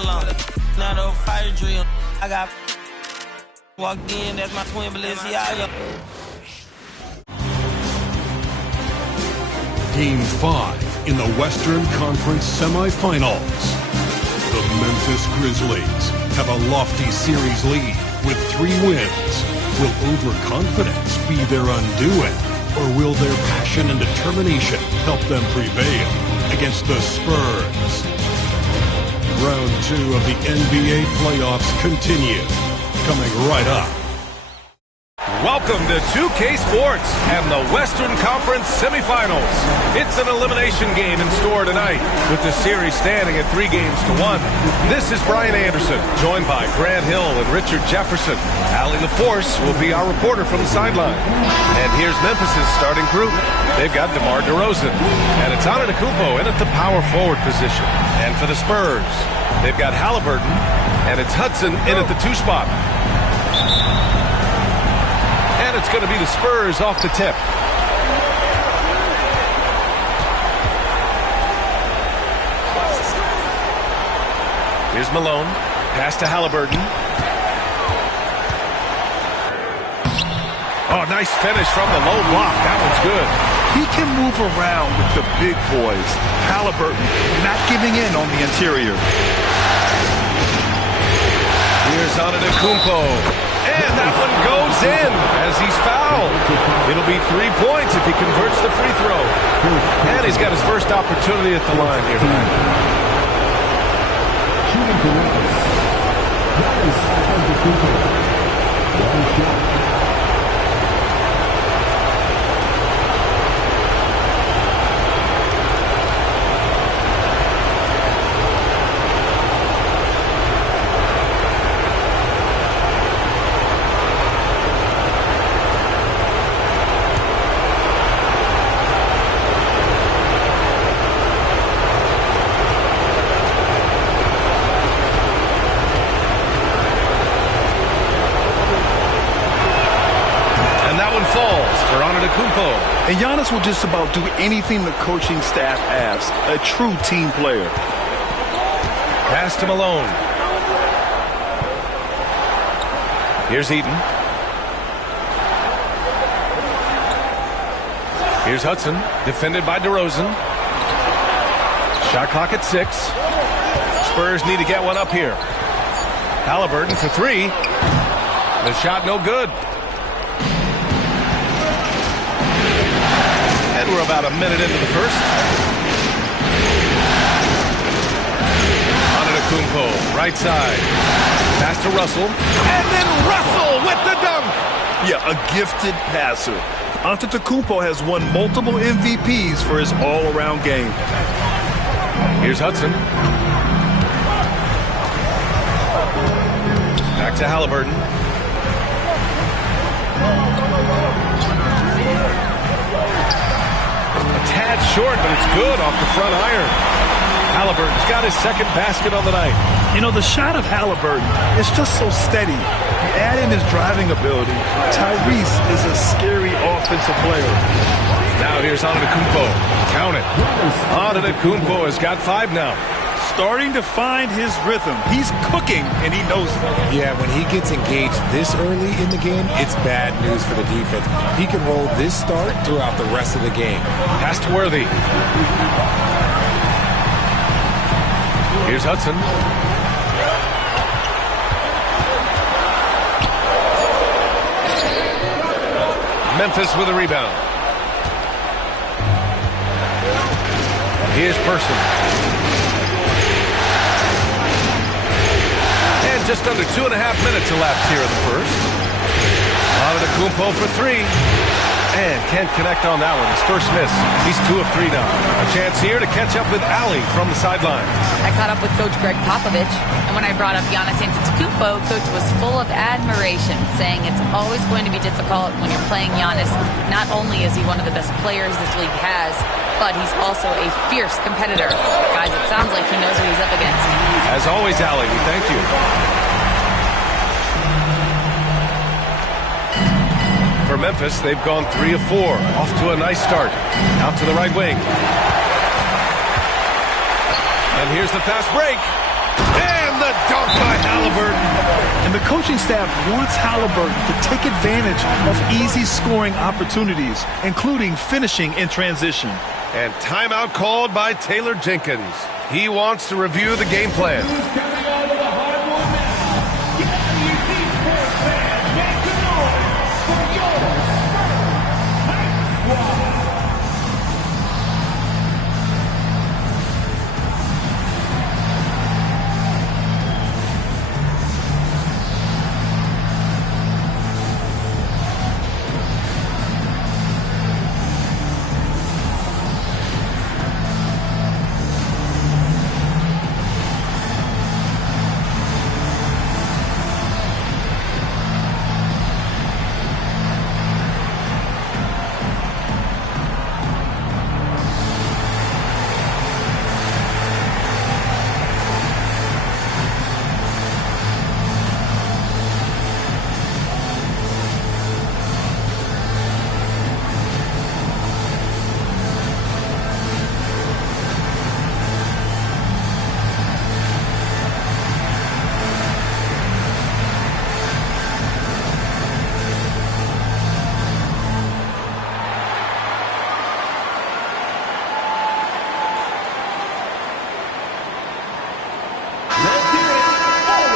cologne. Now the fire drill. I got walked in, that's my twin Balenciaga. Game 5 in the Western Conference semifinals. The Memphis Grizzlies have a lofty series lead with 3 wins. Will overconfidence be their undoing, or will their passion and determination help them prevail against the Spurs? Round 2 of the NBA playoffs continue. Coming right up. Welcome to 2K Sports and the Western Conference semifinals. It's an elimination game in store tonight, with the series standing at 3-1. This is Brian Anderson, joined by Grant Hill and Richard Jefferson. Allie LaForce will be our reporter from the sideline. And here's Memphis' starting group. They've got DeMar DeRozan, and it's Antetokounmpo in at the power forward position. And for the Spurs, they've got Halliburton, and it's Hudson in at the 2 spot. And it's going to be the Spurs off the tip. Here's Malone. Pass to Halliburton. Oh, nice finish from the low block. That one's good. He can move around with the big boys. Halliburton not giving in on the interior. Here's Antetokounmpo. And that one goes in as he's fouled. It'll be 3 points if he converts the free throw. And he's got his first opportunity at the line here tonight. And Giannis will just about do anything the coaching staff asks. A true team player. Pass to Malone. Here's Eaton. Here's Hudson, defended by DeRozan. Shot clock at 6. Spurs need to get one up here. Halliburton for 3. The shot no good. And we're about a minute into the first. Antetokounmpo, right side. Pass to Russell. And then Russell with the dunk. Yeah, a gifted passer. Antetokounmpo has won multiple MVPs for his all-around game. Here's Hudson. Back to Halliburton. Tad short, but it's good off the front iron. Halliburton's got his second basket on the night. You know, the shot of Halliburton is just so steady. You add in his driving ability. Tyrese is a scary offensive player. Now here's Antetokounmpo. Count it. Antetokounmpo has got 5 now. Starting to find his rhythm. He's cooking, and he knows it. Yeah, when he gets engaged this early in the game, it's bad news for the defense. He can roll this start throughout the rest of the game. Pass to Worthy. Here's Hudson. Memphis with a rebound. Here's Person. Just under 2.5 minutes elapsed here in the first. Antetokounmpo for 3. And can't connect on that one. His first miss. He's 2 of 3 now. A chance here to catch up with Allie from the sideline. I caught up with Coach Greg Popovich, and when I brought up Giannis Antetokounmpo, Coach was full of admiration, saying it's always going to be difficult when you're playing Giannis. Not only is he one of the best players this league has, but he's also a fierce competitor. Guys, it sounds like he knows what he's up against. As always, Allie, we thank you. For Memphis, they've gone 3 of 4. Off to a nice start. Out to the right wing. And here's the fast break. And And the coaching staff wants Halliburton to take advantage of easy scoring opportunities, including finishing in transition. And timeout called by Taylor Jenkins. He wants to review the game plan.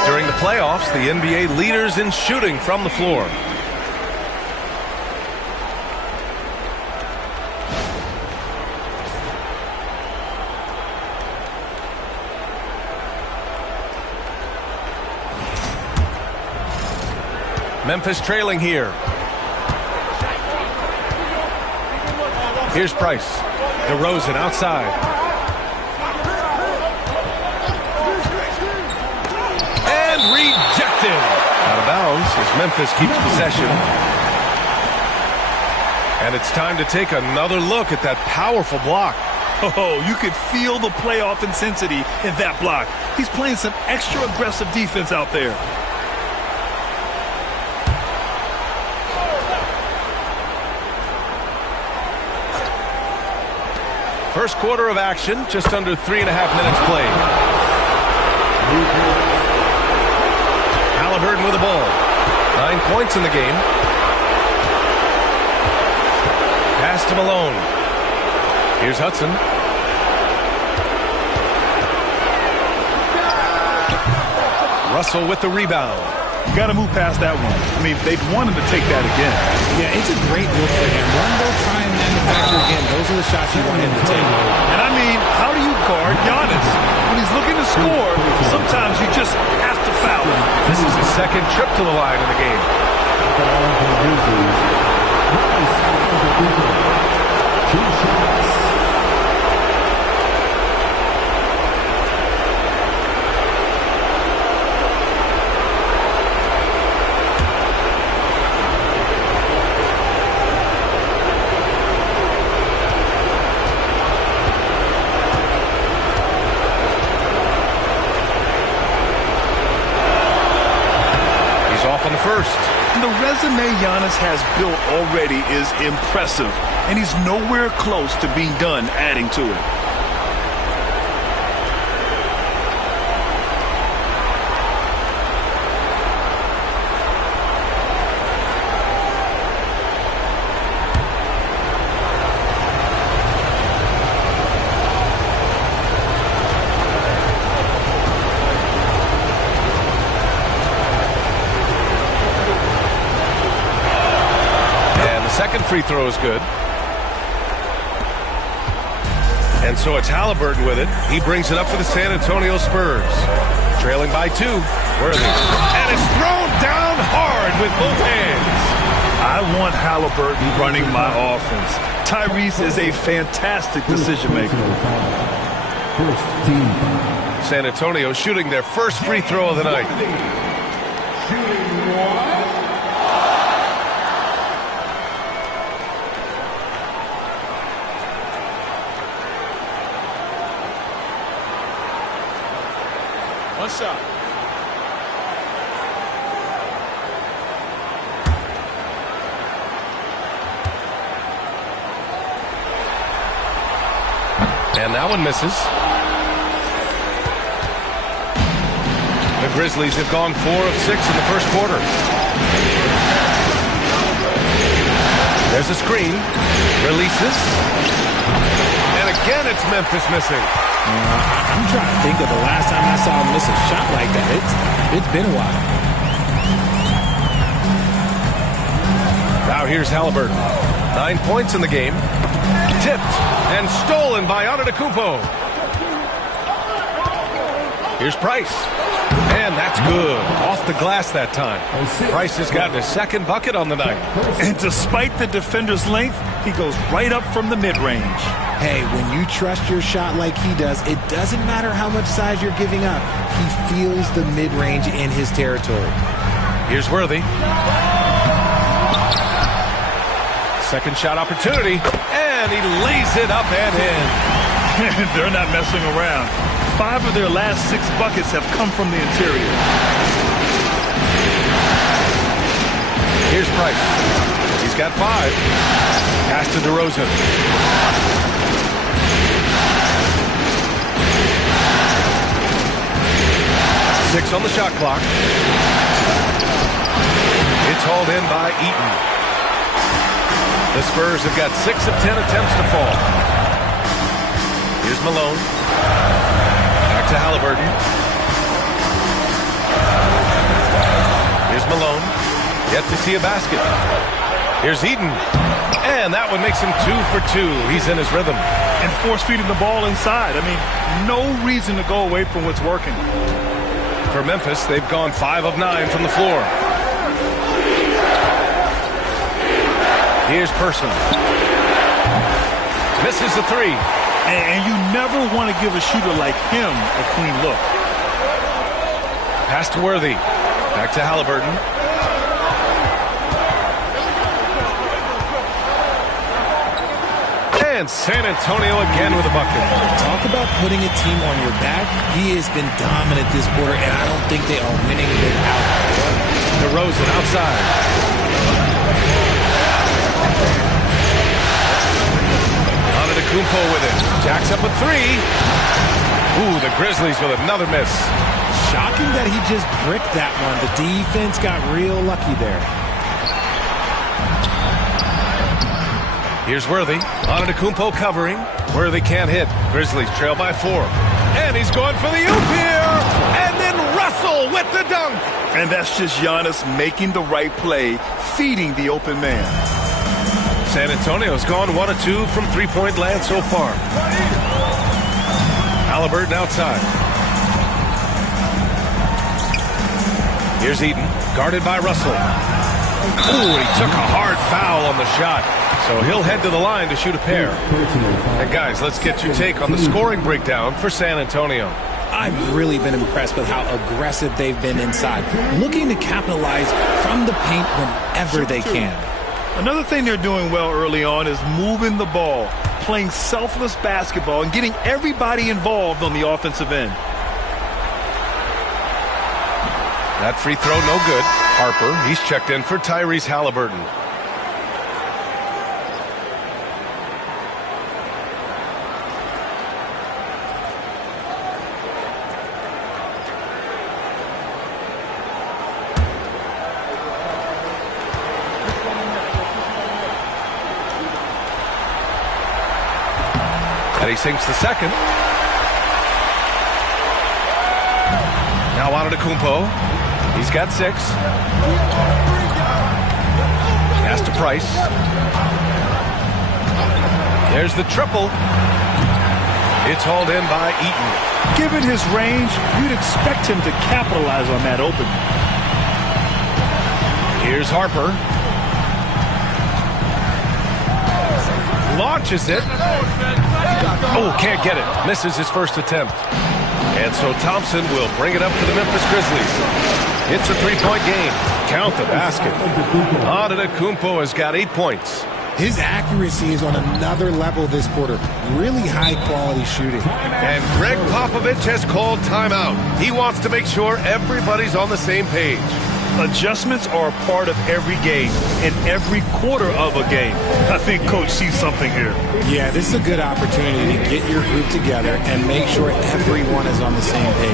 During the playoffs, the NBA leaders in shooting from the floor. Memphis trailing here. Here's Price. DeRozan outside. Rejected. Out of bounds as Memphis keeps possession. And it's time to take another look at that powerful block. Oh, you could feel the playoff intensity in that block. He's playing some extra aggressive defense out there. First quarter of action, just under 3.5 minutes played. Halliburton with the ball. 9 points in the game. Pass to Malone. Here's Hudson. Russell with the rebound. You got to move past that one. I mean, they'd want him to take that again. Yeah, it's a great look for him. Run, go try and manufacture again. Those are the shots you want him to take. And I mean, how do you guard Giannis? When he's looking to score, sometimes you just have to foul him. This is his second trip to the line in the game. On the first. And the resume Giannis has built already is impressive, and he's nowhere close to being done adding to it. Second free throw is good. And so it's Halliburton with it. He brings it up for the San Antonio Spurs. Trailing by 2. Worthy. And it's thrown down hard with both hands. I want Halliburton running my offense. Tyrese is a fantastic decision maker. San Antonio shooting their first free throw of the night. One shot. And that one misses. The Grizzlies have gone 4 of 6 in the first quarter. There's a screen. Releases. And again, it's Memphis missing. I'm trying to think of the last time I saw him miss a shot like that. It's been a while. Now here's Halliburton. 9 points in the game. Tipped and stolen by Antetokounmpo. Here's Price. And that's good. Off the glass that time. Price has gotten his second bucket on the night. And despite the defender's length, he goes right up from the mid-range. Hey, when you trust your shot like he does, it doesn't matter how much size you're giving up. He feels the mid-range in his territory. Here's Worthy. Second shot opportunity. And he lays it up and in. They're not messing around. 5 of their last 6 buckets have come from the interior. Here's Price. He's got 5. Pass to DeRozan. Six on the shot clock. It's hauled in by Eaton. The Spurs have got 6 of 10 attempts to fall. Here's Malone. Back to Halliburton. Here's Malone. Yet to see a basket. Here's Eaton. And that one makes him 2 for 2. He's in his rhythm. And force-feeding the ball inside. I mean, no reason to go away from what's working. For Memphis, they've gone 5 of 9 from the floor. Here's Person. Misses the 3. And you never want to give a shooter like him a clean look. Pass to Worthy. Back to Halliburton. And San Antonio again with a bucket. Talk about putting a team on your back. He has been dominant this quarter, and I don't think they are winning without him. DeRozan outside. Antetokounmpo with it. Jacks up a 3. Ooh, the Grizzlies with another miss. Shocking that he just bricked that one. The defense got real lucky there. Here's Worthy. Antetokounmpo covering. Worthy can't hit. Grizzlies trail by 4. And he's going for the oop here. And then Russell with the dunk. And that's just Giannis making the right play, feeding the open man. San Antonio's gone 1 of 2 from three-point land so far. Halliburton outside. Here's Eaton, guarded by Russell. Ooh, he took a hard foul on the shot. So he'll head to the line to shoot a pair. And guys, let's get your take on the scoring breakdown for San Antonio. I've really been impressed with how aggressive they've been inside, looking to capitalize from the paint whenever they can. Another thing they're doing well early on is moving the ball, playing selfless basketball, and getting everybody involved on the offensive end. That free throw no good. Harper, he's checked in for Tyrese Halliburton. And he sinks the second. Now Antetokounmpo. He's got 6. Pass to Price. There's the triple. It's hauled in by Eaton. Given his range, you'd expect him to capitalize on that open. Here's Harper. Launches it. Oh, can't get it. Misses his first attempt. And so Thompson will bring it up for the Memphis Grizzlies. It's a 3-point game. Count the basket. Antetokounmpo has got 8 points. His accuracy is on another level this quarter. Really high-quality shooting. And Greg Popovich has called timeout. He wants to make sure everybody's on the same page. Adjustments are a part of every game and every quarter of a game. I think Coach sees something here. Yeah, this is a good opportunity to get your group together and make sure everyone is on the same page.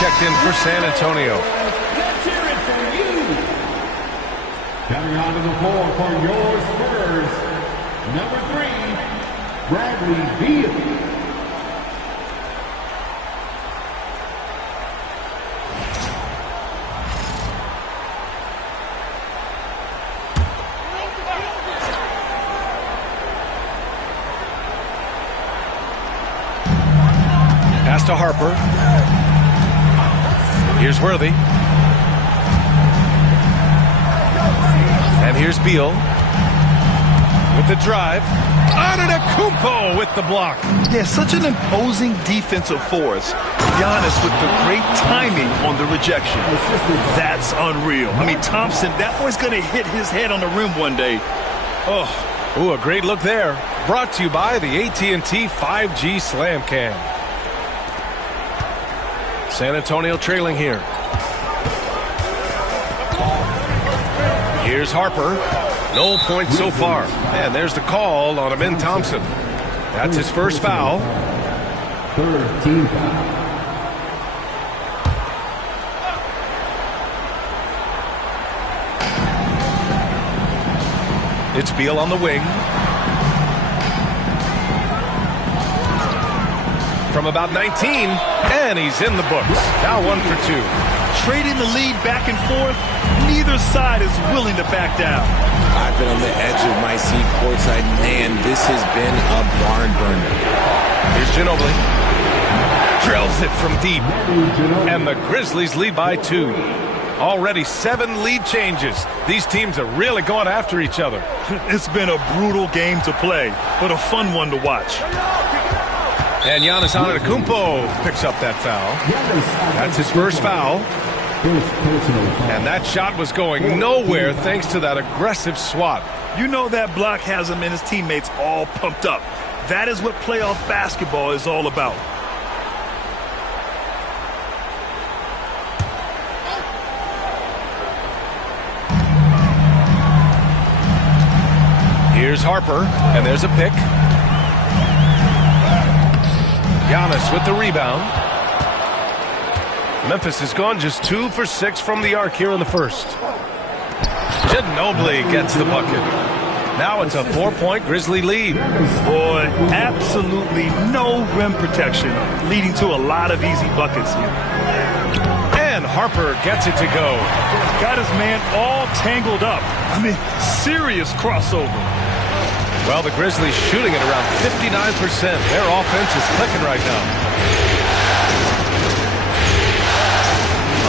checked in for San Antonio. Let's hear it for you. Coming onto the floor for your Spurs, number 3, Bradley Beal. Pass to Harper. Here's Worthy. And here's Beal with the drive. Antetokounmpo with the block. Yeah, such an imposing defensive force. Giannis with the great timing on the rejection. That's unreal. I mean, Thompson, that boy's going to hit his head on the rim one day. Oh. Ooh, a great look there. Brought to you by the AT&T 5G Slam Cam. San Antonio trailing here. Here's Harper. No points so far. And there's the call on Amin Thompson. That's his first foul. 3rd team foul. It's Beal on the wing. From about 19, and he's in the books. Now 1 for 2. Trading the lead back and forth, neither side is willing to back down. I've been on the edge of my seat courtside. Man, this has been a barn burner. Here's Ginobili. Drills it from deep. And the Grizzlies lead by 2. Already 7 lead changes. These teams are really going after each other. It's been a brutal game to play, but a fun one to watch. And Giannis Antetokounmpo picks up that foul. That's his first foul. And that shot was going nowhere thanks to that aggressive swat. You know that block has him and his teammates all pumped up. That is what playoff basketball is all about. Here's Harper, and there's a pick. Giannis with the rebound. Memphis has gone just 2 for 6 from the arc here in the first. Ginobili gets the bucket. Now it's a 4-point Grizzly lead. Boy, absolutely no rim protection, leading to a lot of easy buckets here. And Harper gets it to go. Got his man all tangled up. I mean, serious crossover. Well, the Grizzlies shooting at around 59%. Their offense is clicking right now.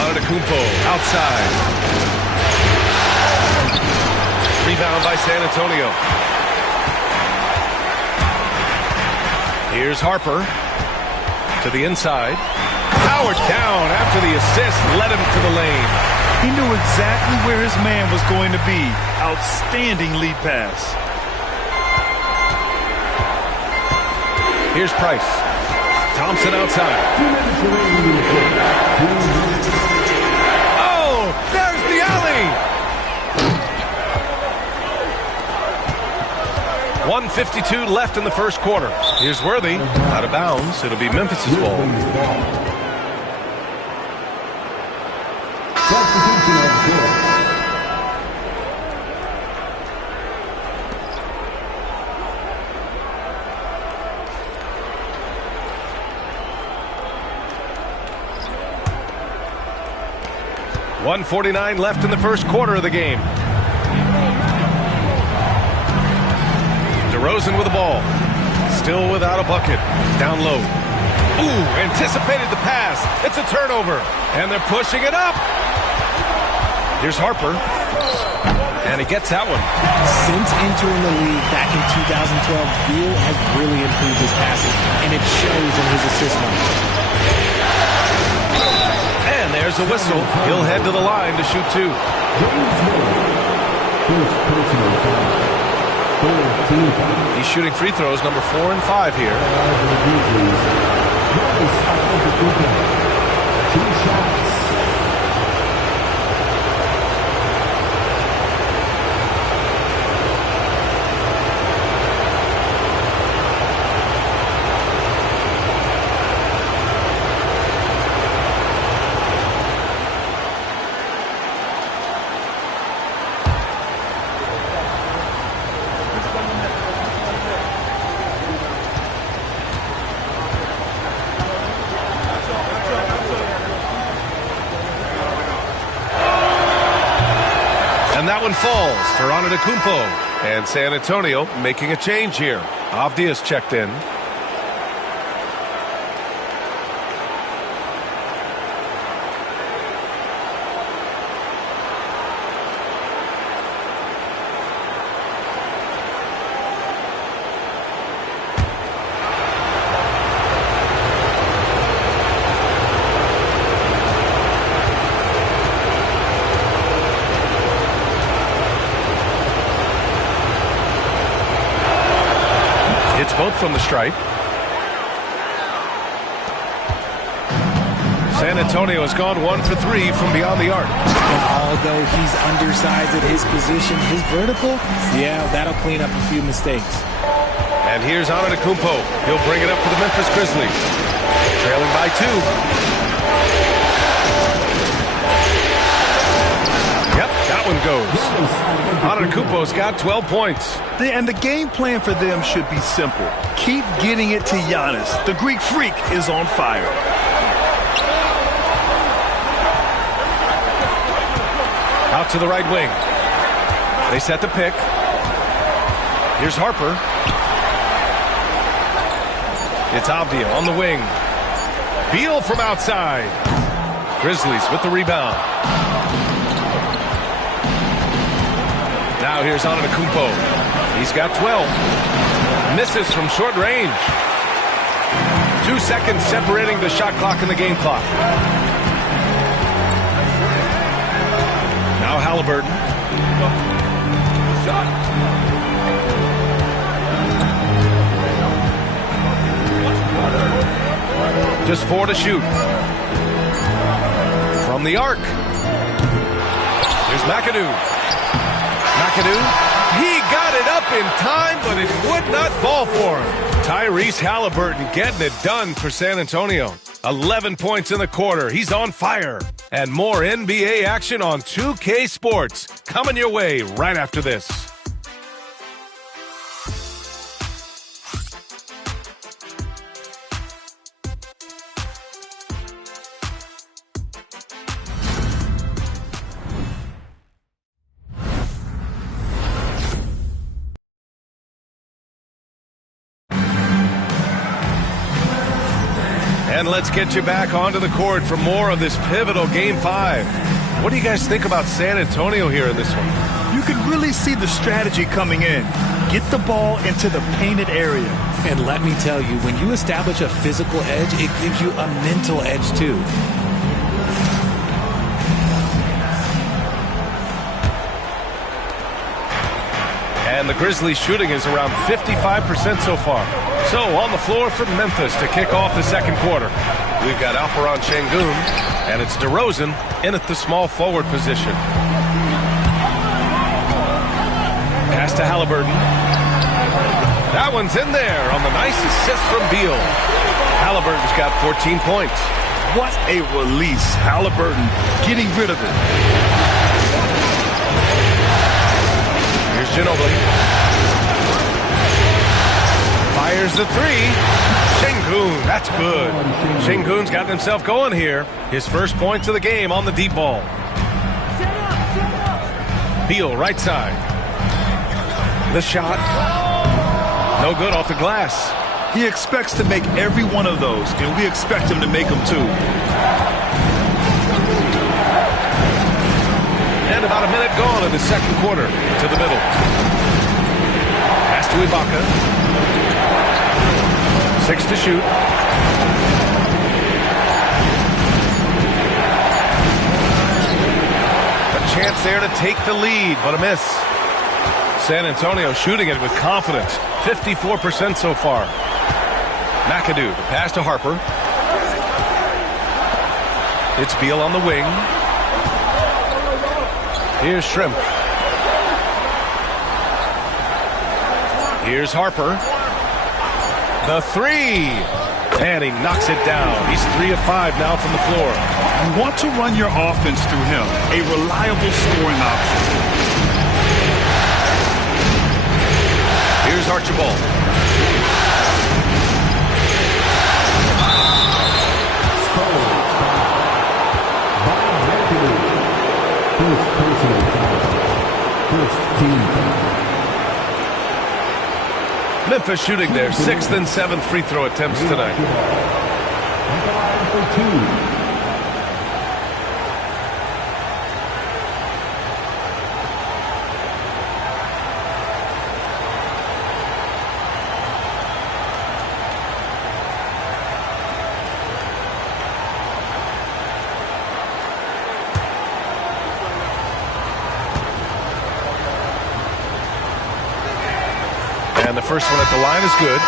Antetokounmpo outside. Rebound by San Antonio. Here's Harper to the inside. Howard down after the assist led him to the lane. He knew exactly where his man was going to be. Outstanding lead pass. Here's Price. Thompson outside. Oh, there's the alley. 1:52 left in the first quarter. Here's Worthy. Out of bounds. It'll be Memphis's ball. Substitution of the court. .149 left in the first quarter of the game. DeRozan with the ball. Still without a bucket. Down low. Ooh, anticipated the pass. It's a turnover. And they're pushing it up. Here's Harper. And he gets that one. Since entering the league back in 2012, Beal has really improved his passing, and it shows in his assist numbers. And there's a whistle. He'll head to the line to shoot 2. He's shooting free throws number 4 and 5 here. 2 shots. one falls for Antetokounmpo. And San Antonio making a change here. Avdia's checked in. Both from the stripe. San Antonio has gone 1 for 3 from beyond the arc. And although he's undersized at his position, his vertical, yeah, that'll clean up a few mistakes. And here's Antetokounmpo. He'll bring it up for the Memphis Grizzlies. Trailing by 2. Yep, that one goes. Antetokounmpo's got 12 points. And the game plan for them should be simple. Keep getting it to Giannis. The Greek freak is on fire. Out to the right wing. They set the pick. Here's Harper. It's Avdia on the wing. Beal from outside. Grizzlies with the rebound. Now here's Antetokounmpo. He's got 12. Misses from short range. 2 seconds separating the shot clock and the game clock. Now Halliburton. Just 4 to shoot. From the arc. Here's McAdoo. He got it up in time, but it would not fall for him. Tyrese Halliburton getting it done for San Antonio. 11 points in the quarter. He's on fire. And more NBA action on 2K Sports coming your way right after this. And let's get you back onto the court for more of this pivotal Game 5. What do you guys think about San Antonio here in this one? You can really see the strategy coming in. Get the ball into the painted area. And let me tell you, when you establish a physical edge, it gives you a mental edge too. And the Grizzlies shooting is around 55% so far. So on the floor for Memphis to kick off the second quarter. We've got Alperon Şengün, and it's DeRozan in at the small forward position. Pass to Halliburton. That one's in there on the nice assist from Beal. Halliburton's got 14 points. What a release. Halliburton getting rid of it. Here's Ginobili. Fires the 3. Şengün, that's good. Şengün's gotten himself going here. His first points of the game on the deep ball. Beal, right side. The shot. No good off the glass. He expects to make every one of those, and we expect him to make them too. And about a minute gone in the second quarter. To the middle. Pass to Ibaka. 6 to shoot. A chance there to take the lead, but a miss. San Antonio shooting it with confidence. 54% so far. McAdoo, the pass to Harper. It's Beal on the wing. Here's Shrimp. Here's Harper. The 3. And he knocks it down. He's 3 of 5 now from the floor. You want to run your offense through him. A reliable scoring option. Here's Archibald. Memphis shooting their 6th and 7th free throw attempts tonight. And the first one at the line is good.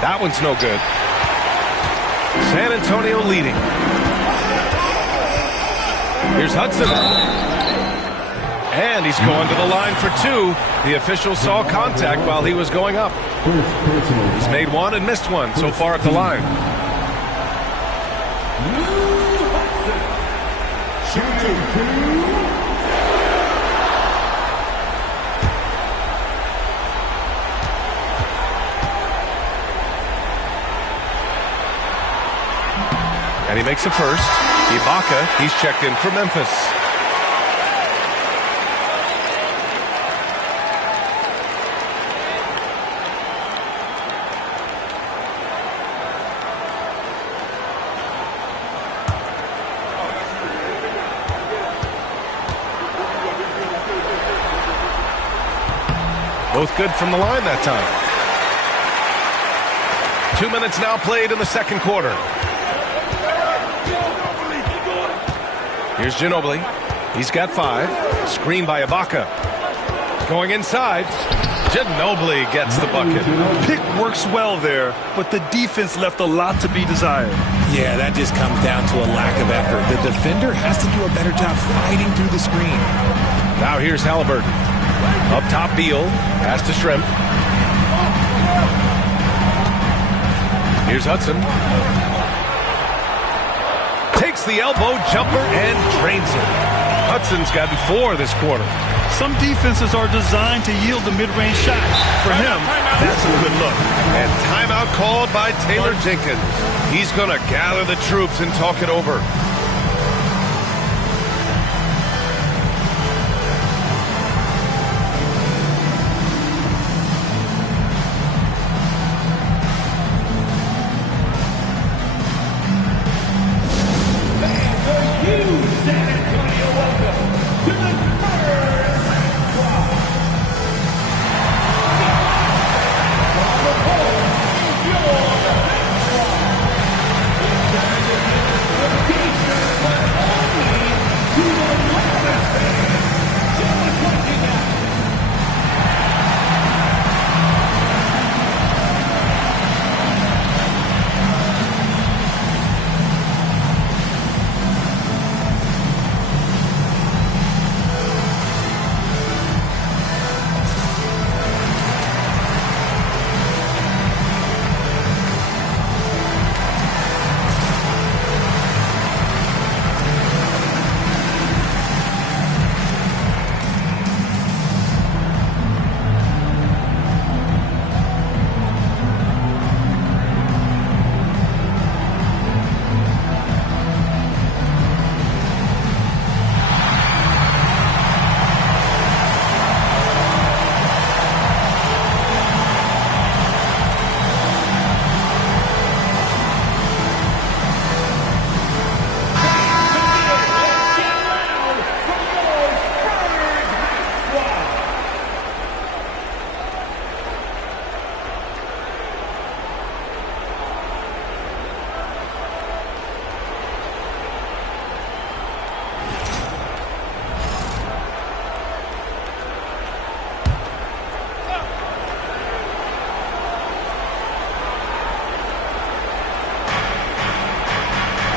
That one's no good. San Antonio leading. Here's Hudson. And he's going to the line for 2. The official saw contact while he was going up. He's made 1 and missed 1 so far at the line. And he makes a first. Ibaka, he's checked in for Memphis. Both good from the line that time. 2 minutes now played in the second quarter. Here's Ginobili. He's got 5. Screen by Ibaka. Going inside. Ginobili gets the bucket. Pick works well there, but the defense left a lot to be desired. Yeah, that just comes down to a lack of effort. The defender has to do a better job fighting through the screen. Now here's Halliburton. Up top, Beal. Pass to Shrimp. Here's Hudson. Takes the elbow jumper and drains it. Hudson's gotten 4 this quarter. Some defenses are designed to yield the mid-range shot. For him, that's a good look. And timeout called by Taylor Jenkins. He's going to gather the troops and talk it over.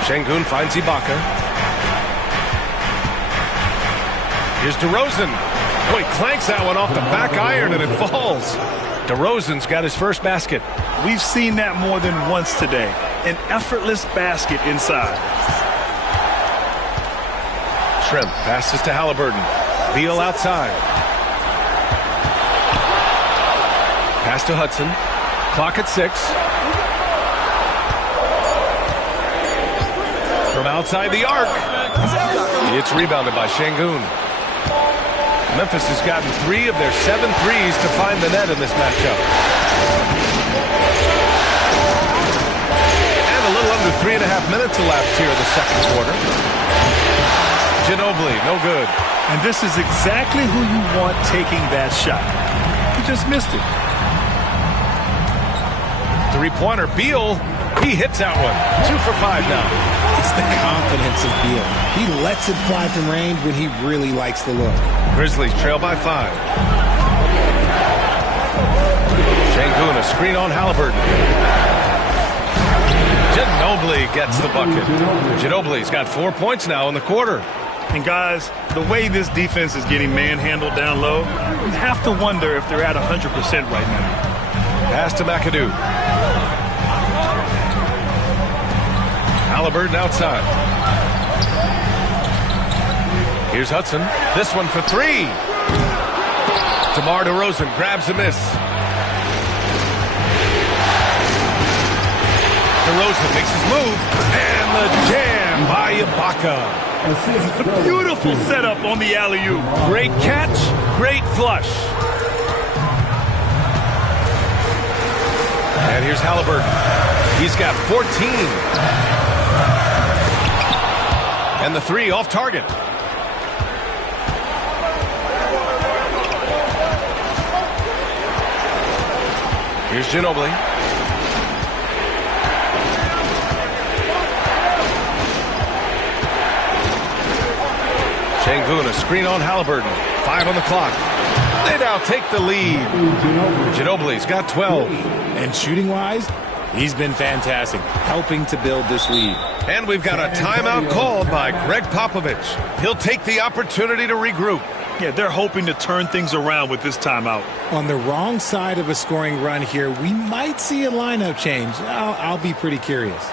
Şengün finds Ibaka. Here's DeRozan. Oh, he clanks that one off the back iron and it falls. DeRozan's got his first basket. We've seen that more than once today. An effortless basket inside. Shrimp passes to Halliburton. Beal outside. Pass to Hudson. Clock at 6. From outside the arc. It's rebounded by Şengün. Memphis has gotten 3 of their 7 threes to find the net in this matchup. And a little under 3.5 minutes elapsed here in the second quarter. Ginobili, no good. And this is exactly who you want taking that shot. He just missed it. Three-pointer, Beal. He hits that one. 2 for 5 now. It's the confidence of Beal. He lets it fly from range when he really likes the look. Grizzlies trail by 5. Şengün, a screen on Halliburton. Ginobili gets the bucket. Ginobili's got 4 points now in the quarter. And guys, the way this defense is getting manhandled down low, you have to wonder if they're at 100% right now. Pass to McAdoo. Halliburton outside. Here's Hudson. This one for 3. DeMar DeRozan grabs a miss. DeRozan makes his move. And the jam by Ibaka. Beautiful setup on the alley-oop. Great catch, great flush. And here's Halliburton. He's got 14. And the 3 off target. Here's Ginobili. Şengün, a screen on Halliburton. 5 on the clock. They now take the lead. Ginobili's got 12. And shooting-wise, he's been fantastic, helping to build this lead. And we've got a timeout called by Greg Popovich. He'll take the opportunity to regroup. Yeah, they're hoping to turn things around with this timeout. On the wrong side of a scoring run here, we might see a lineup change. I'll be pretty curious.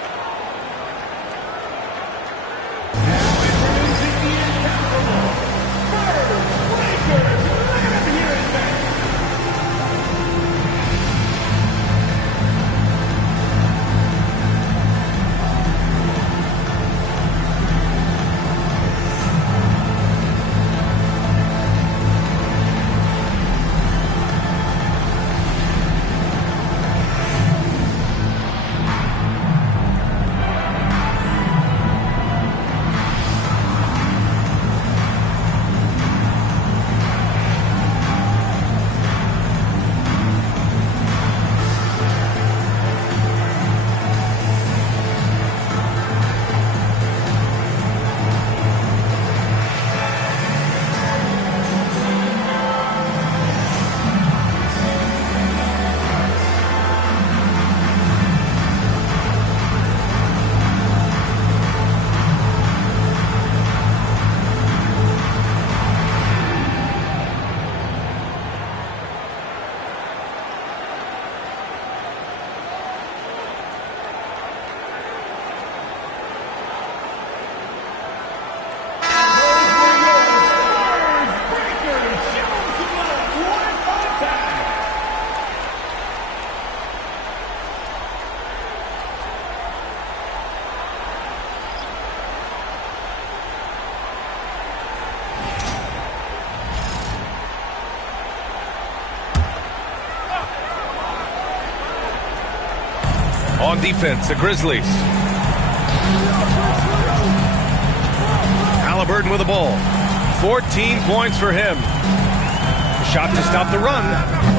On defense, the Grizzlies. Halliburton with the ball. 14 points for him. Shot to stop the run.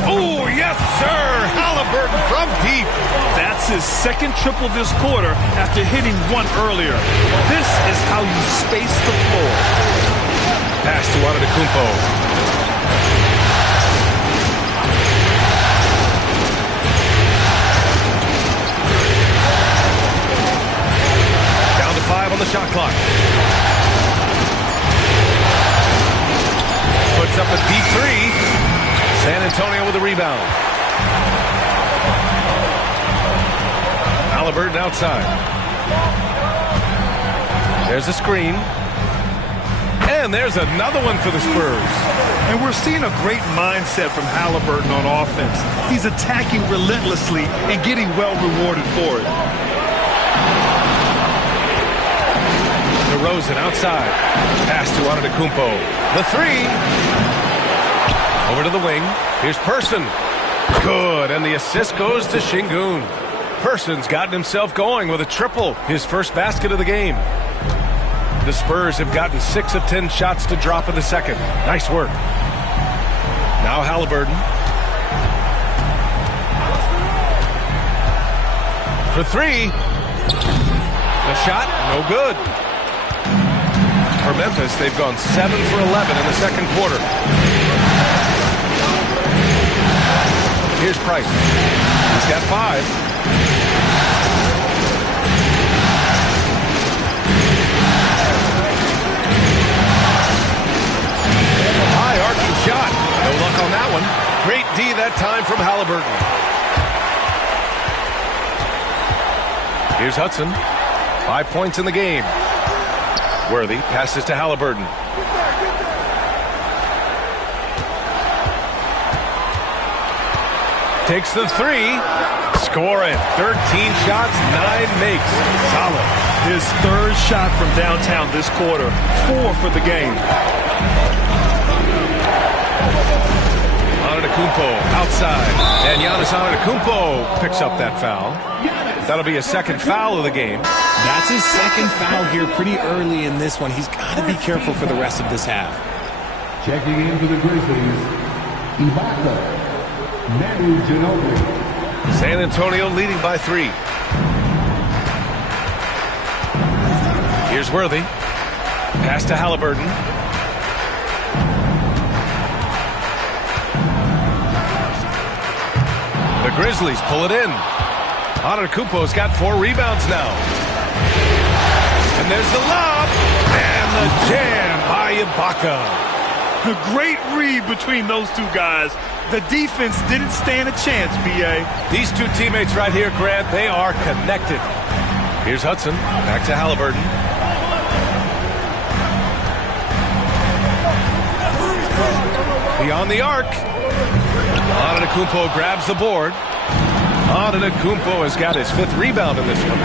Oh, yes, sir! Halliburton from deep. That's his second triple this quarter after hitting one earlier. This is how you space the floor. Pass to Antetokounmpo. Down to 5 on the shot clock. Puts up a deep 3. San Antonio with a rebound. Halliburton outside. There's a screen. And there's another one for the Spurs. And we're seeing a great mindset from Halliburton on offense. He's attacking relentlessly and getting well rewarded for it. DeRozan outside. Pass to Antetokounmpo. The three. Over to the wing. Here's Person. Good, and the assist goes to Şengün. Person's gotten himself going with a triple, his first basket of the game. The Spurs have gotten 6 of 10 shots to drop in the second. Nice work. Now Halliburton. For three. The shot, no good. For Memphis, they've gone 7 for 11 in the second quarter. Here's Price. He's got 5. High arcing shot. No luck on that one. Great D that time from Halliburton. Here's Hudson. 5 points in the game. Worthy passes to Halliburton. Takes the three. Score it. 13 shots, 9 makes. Solid. His third shot from downtown this quarter. 4 for the game. Antetokounmpo outside. And Giannis Antetokounmpo picks up that foul. That'll be a second foul of the game. That's his second foul here pretty early in this one. He's got to be careful for the rest of this half. Checking in for the Grizzlies, Ibaka. Manu Ginobili. San Antonio leading by 3. Here's Worthy. Pass to Halliburton. The Grizzlies pull it in. Antetokounmpo's got 4 rebounds now. And there's the lob. And the jam by Ibaka. A great read between those two guys. The defense didn't stand a chance, B.A. These two teammates right here, Grant, they are connected. Here's Hudson. Back to Halliburton. Beyond the arc. Antetokounmpo grabs the board. Antetokounmpo has got his 5th rebound in this one.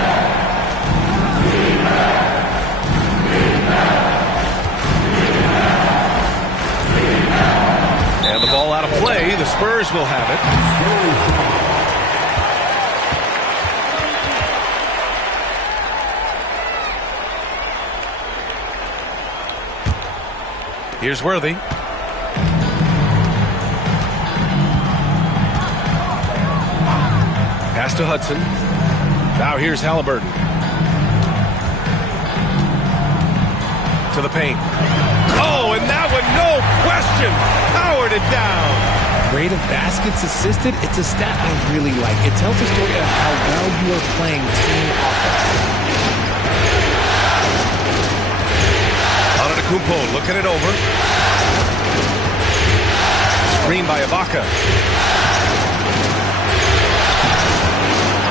And the ball out of play. The Spurs will have it. Here's Worthy. Pass to Hudson. Now here's Halliburton. To the paint. Oh, and that one, no question, powered it down. Rate of baskets assisted, it's a stat I really like. It tells a story of how well you are playing team offense. Antetokounmpo looking it over. Screen by Ibaka.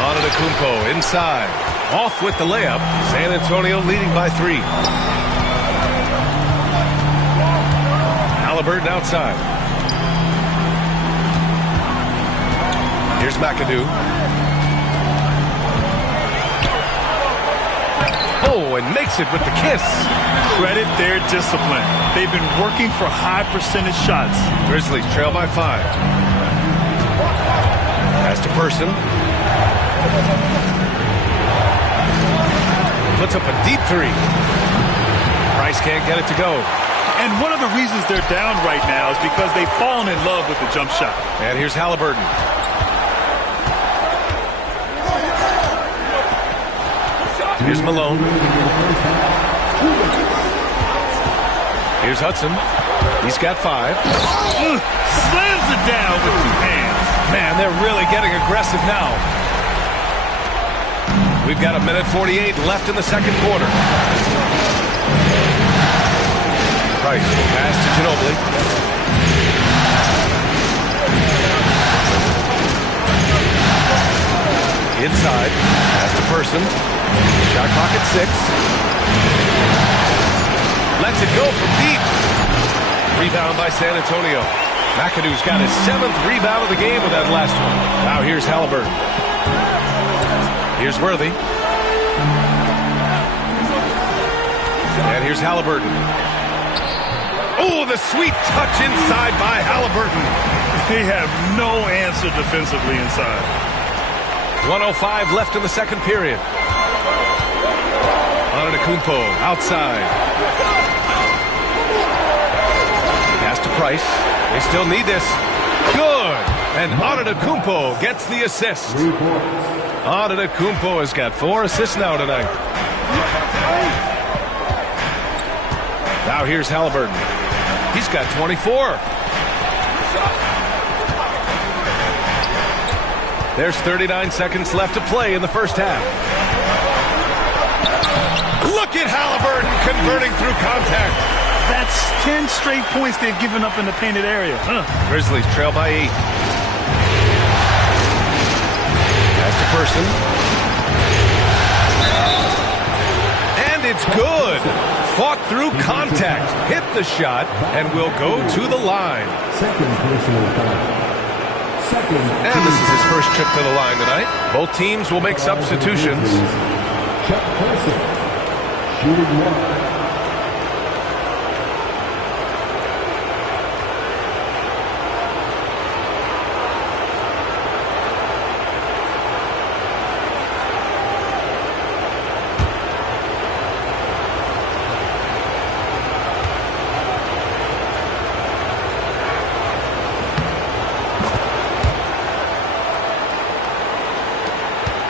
Antetokounmpo inside. Off with the layup. San Antonio leading by 3. Halliburton outside. Here's McAdoo. Oh, and makes it with the kiss. Credit their discipline. They've been working for high percentage shots. Grizzlies trail by 5. Pass to Person. Puts up a deep 3. Price can't get it to go. And one of the reasons they're down right now is because they've fallen in love with the jump shot. And here's Halliburton. Here's Malone. Here's Hudson. He's got 5. Slams it down with 2 hands. Man, they're really getting aggressive now. We've got 1:48 left in the second quarter. Price pass to Ginobili. Inside. Pass to Person. Shot clock at 6. Lets it go from deep. Rebound by San Antonio. McAdoo's got his 7th rebound of the game with that last one. Now here's Halliburton. Here's Worthy. And here's Halliburton. Oh, the sweet touch inside by Halliburton. They have no answer defensively inside. 1:05 left in the second period. Antetokounmpo outside. Pass to Price. They still need this. Good. And Antetokounmpo gets the assist. Antetokounmpo has got 4 assists now tonight. Now here's Halliburton. He's got 24. There's 39 seconds left to play in the first half. Look at Halliburton converting through contact. That's 10 straight points they've given up in the painted area. Grizzlies trail by 8. Pass to Person. And it's good. Fought through contact. Hit the shot and will go to the line. Second personal foul. And this is his first trip to the line tonight. Both teams will make substitutions. Chuck Person, shooting 1.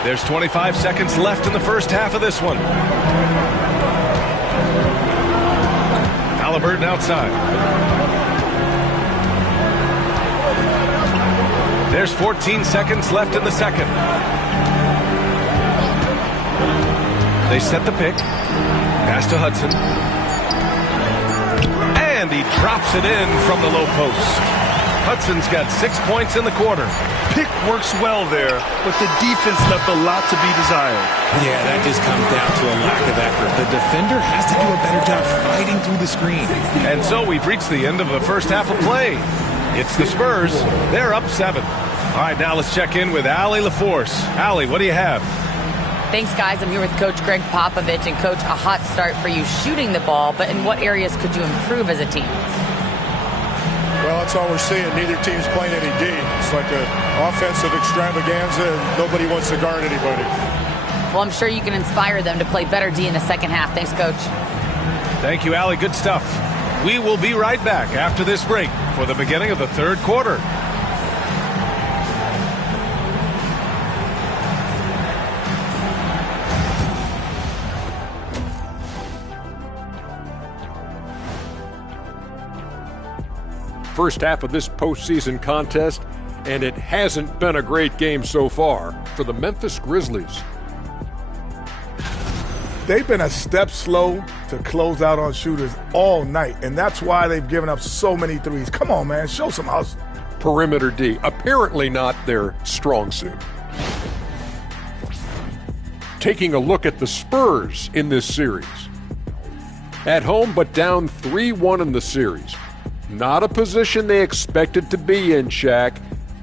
There's 25 seconds left in the first half of this one. Halliburton outside. There's 14 seconds left in the second. They set the pick. Pass to Hudson. And he drops it in from the low post. Hudson's got 6 points in the quarter. Pick works well there, but the defense left a lot to be desired. Yeah, that just comes down to a lack of effort. The defender has to do a better job fighting through the screen. And so we've reached the end of the first half of play. It's the Spurs. They're up 7. All right, now let's check in with Allie LaForce. Allie, what do you have? Thanks, guys. I'm here with Coach Greg Popovich. And, Coach, a hot start for you shooting the ball, but in what areas could you improve as a team? Well, that's all we're seeing. Neither team's playing any D. It's like an offensive extravaganza, and nobody wants to guard anybody. Well, I'm sure you can inspire them to play better D in the second half. Thanks, Coach. Thank you, Allie. Good stuff. We will be right back after this break for the beginning of the third quarter. First half of this postseason contest, and it hasn't been a great game so far for the Memphis Grizzlies. They've been a step slow to close out on shooters all night, and that's why they've given up so many threes. Come on, man, show some hustle. Perimeter D, apparently not their strong suit. Taking a look at the Spurs in this series. At home, but down 3-1 in the series. Not a position they expected to be in, Shaq.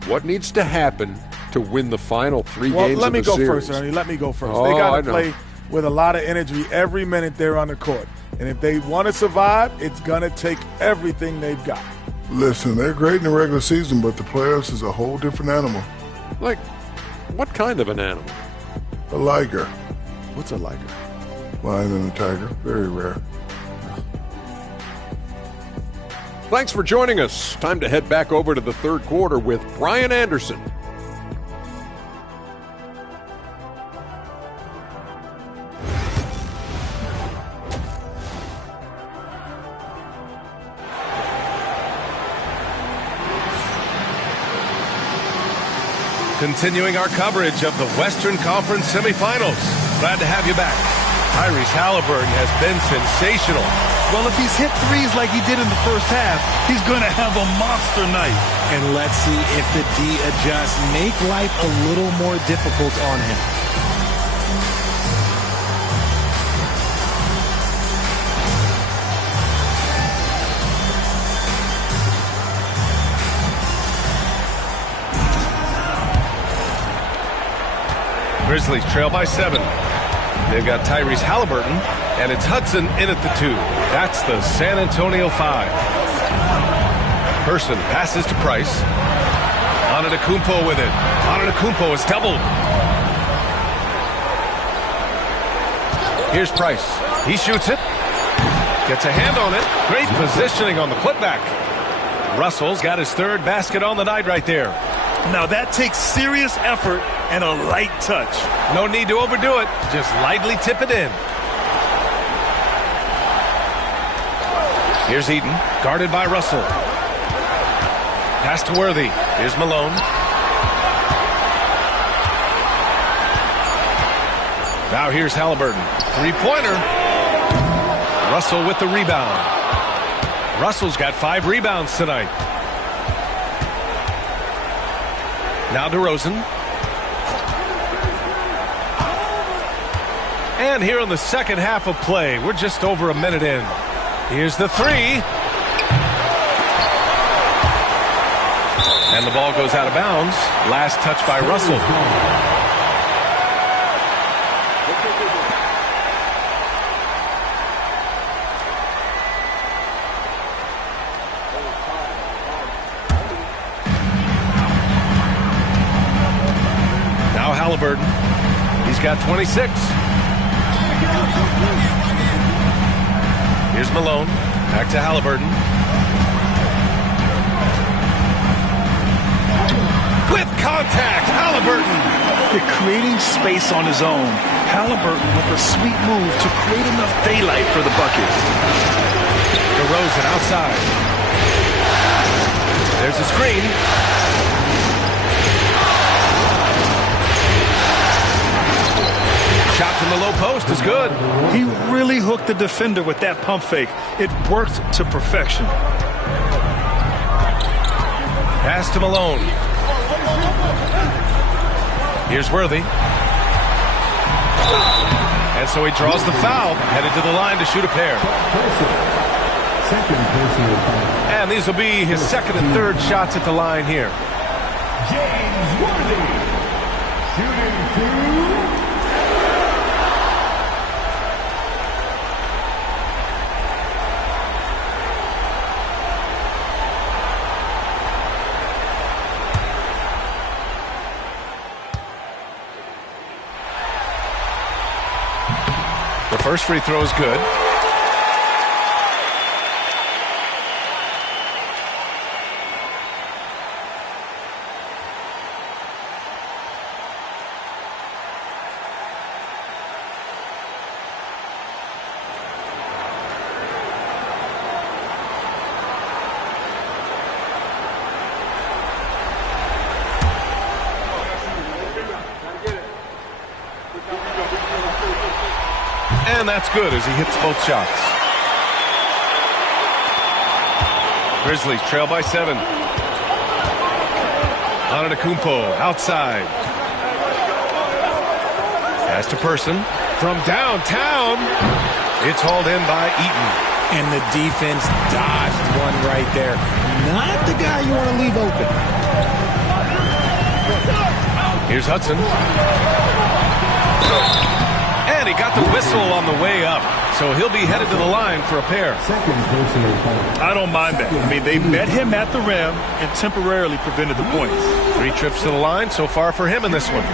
What needs to happen to win the final 3 games of the series? Let me go first, Ernie. Let me go first. They got to play with a lot of energy every minute they're on the court. And if they want to survive, it's going to take everything they've got. Listen, they're great in the regular season, but the playoffs is a whole different animal. Like, what kind of an animal? A liger. What's a liger? Lion and a tiger. Very rare. Thanks for joining us. Time to head back over to the third quarter with Brian Anderson. Continuing our coverage of the Western Conference semifinals. Glad to have you back. Tyrese Halliburton has been sensational. Well, if he's hit threes like he did in the first half, he's going to have a monster night. And let's see if the D adjusts. Make life a little more difficult on him. Grizzlies trail by 7. They've got Tyrese Halliburton, and it's Hudson in at the 2. That's the San Antonio 5. Person passes to Price. Antetokounmpo with it. Antetokounmpo is doubled. Here's Price. He shoots it. Gets a hand on it. Great positioning on the putback. Russell's got his 3rd basket on the night right there. Now that takes serious effort and a light touch. No need to overdo it. Just lightly tip it in. Here's Eaton, guarded by Russell. Pass to Worthy. Here's Malone. Now here's Halliburton. 3-pointer. Russell with the rebound. Russell's got 5 rebounds tonight. Now DeRozan. And here in the second half of play, we're just over a minute in. Here's the 3. And the ball goes out of bounds. Last touch by Russell. Now Halliburton. He's got 26. Here's Malone. Back to Halliburton. With contact, Halliburton. They're creating space on his own. Halliburton with a sweet move to create enough daylight for the bucket. DeRozan outside. There's a screen. Shot from the low post is good. He really hooked the defender with that pump fake. It worked to perfection. Pass to Malone. Here's Worthy. And so he draws the foul, headed to the line to shoot a pair. And these will be his 2nd and 3rd shots at the line here. James Worthy, shooting 2. The first free throw is good. And that's good as he hits both shots. Grizzlies trail by 7. Antetokounmpo outside. Pass to Person from downtown. It's hauled in by Eaton. And the defense dodged one right there. Not the guy you want to leave open. Here's Hudson. And he got the whistle on the way up. So he'll be headed to the line for a pair. I don't mind that. I mean, they met him at the rim and temporarily prevented the points. 3 trips to the line so far for him in this one.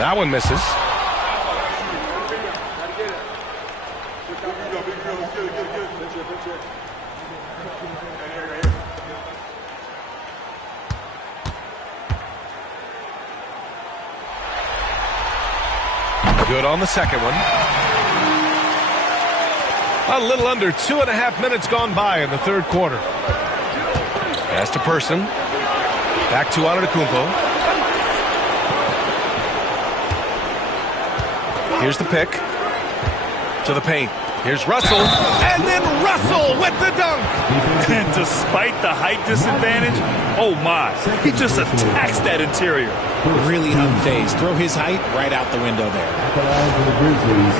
That one misses. Good on the second one. A little under 2.5 minutes gone by in the third quarter. Pass to Person. Back to Antetokounmpo. Here's the pick. To the paint. Here's Russell. And then Russell with the dunk. And despite the height disadvantage, oh my, he just attacks that interior. Really unfazed. Throw his height right out the window there. At the line for the Grizzlies,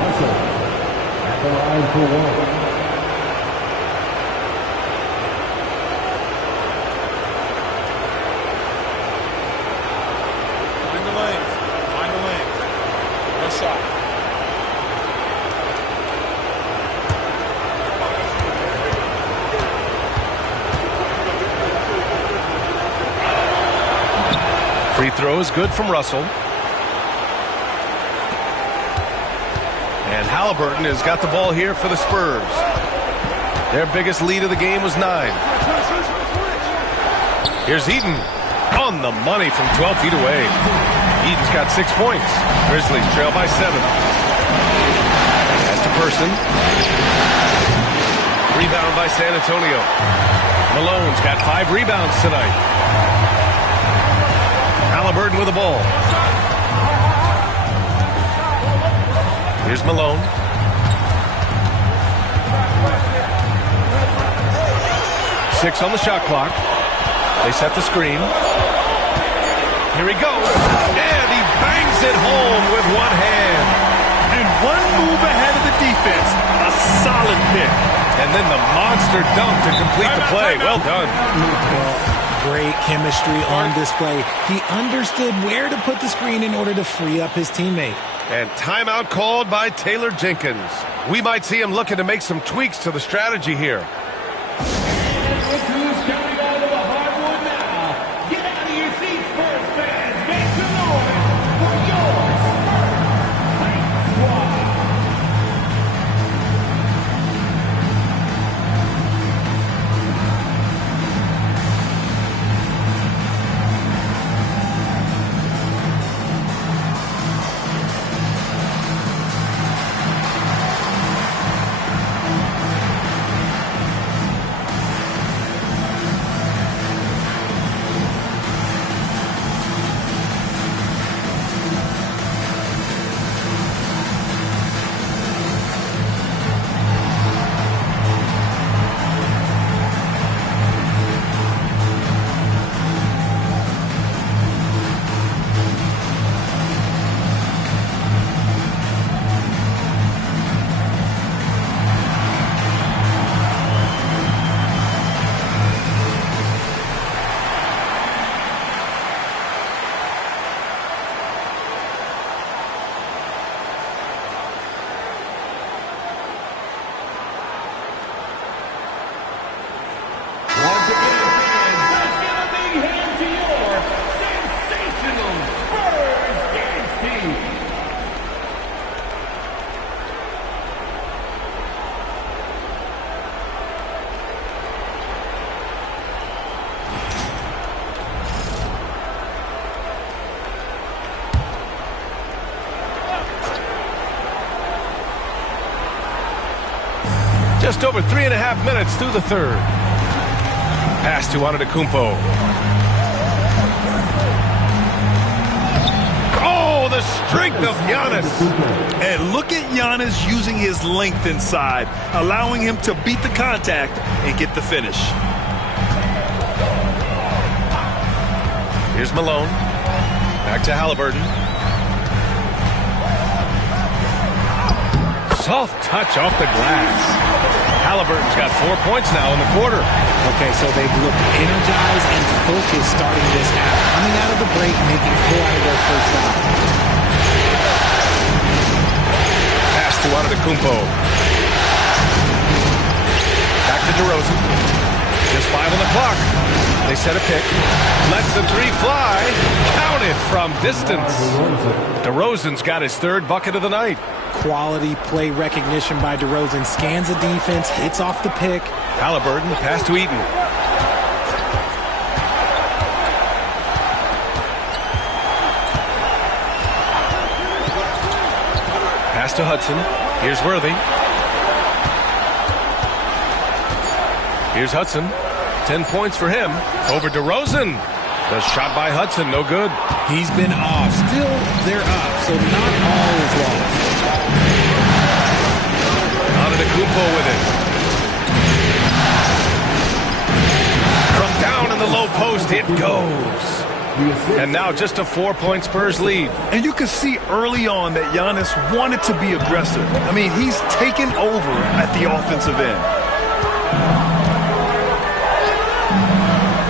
Russell. At the line for one. Find the lanes. Find the lanes. No shot. Free throw is good from Russell. And Halliburton has got the ball here for the Spurs. Their biggest lead of the game was 9. Here's Eaton on the money from 12 feet away. Eaton's got 6 points. Grizzlies trail by 7. Pass to Person. Rebound by San Antonio. Malone's got 5 rebounds tonight. Halliburton with the ball. Here's Malone. Six on the shot clock. They set the screen. Here he goes. And he bangs it home with one hand. And one move ahead of the defense. A solid pick. And then the monster dunk to complete the play. Well done. Great chemistry on display. He understood where to put the screen in order to free up his teammate. And timeout called by Taylor Jenkins. We might see him looking to make some tweaks to the strategy here. Look who's coming out of the hardwood now. Get out of your seats, Spurs fans. Make some noise for your Spurs Fight Squad. Just over 3.5 minutes through the third. Pass to Antetokounmpo. Oh, the strength of Giannis. And look at Giannis using his length inside, allowing him to beat the contact and get the finish. Here's Malone. Back to Halliburton. Soft touch off the glass. Halliburton's got 4 points now in the quarter. Okay, so they've looked energized and focused starting this half. Coming out of the break, making 4 out of their first shot. Pass to Antetokounmpo. Back to DeRozan. Just 5 on the clock. They set a pick. Lets the three fly. Counted from distance. DeRozan's got his 3rd bucket of the night. Quality play recognition by DeRozan. Scans the defense, hits off the pick. Halliburton, the pass to Eaton. Pass to Hudson. Here's Worthy. Here's Hudson. 10 points for him. Over DeRozan. The shot by Hudson, no good. He's been off. Still, they're up, so not all is lost. Antetokounmpo with it. From down in the low post, it goes. And now just a 4-point Spurs lead. And you can see early on that Giannis wanted to be aggressive. I mean, he's taken over at the offensive end.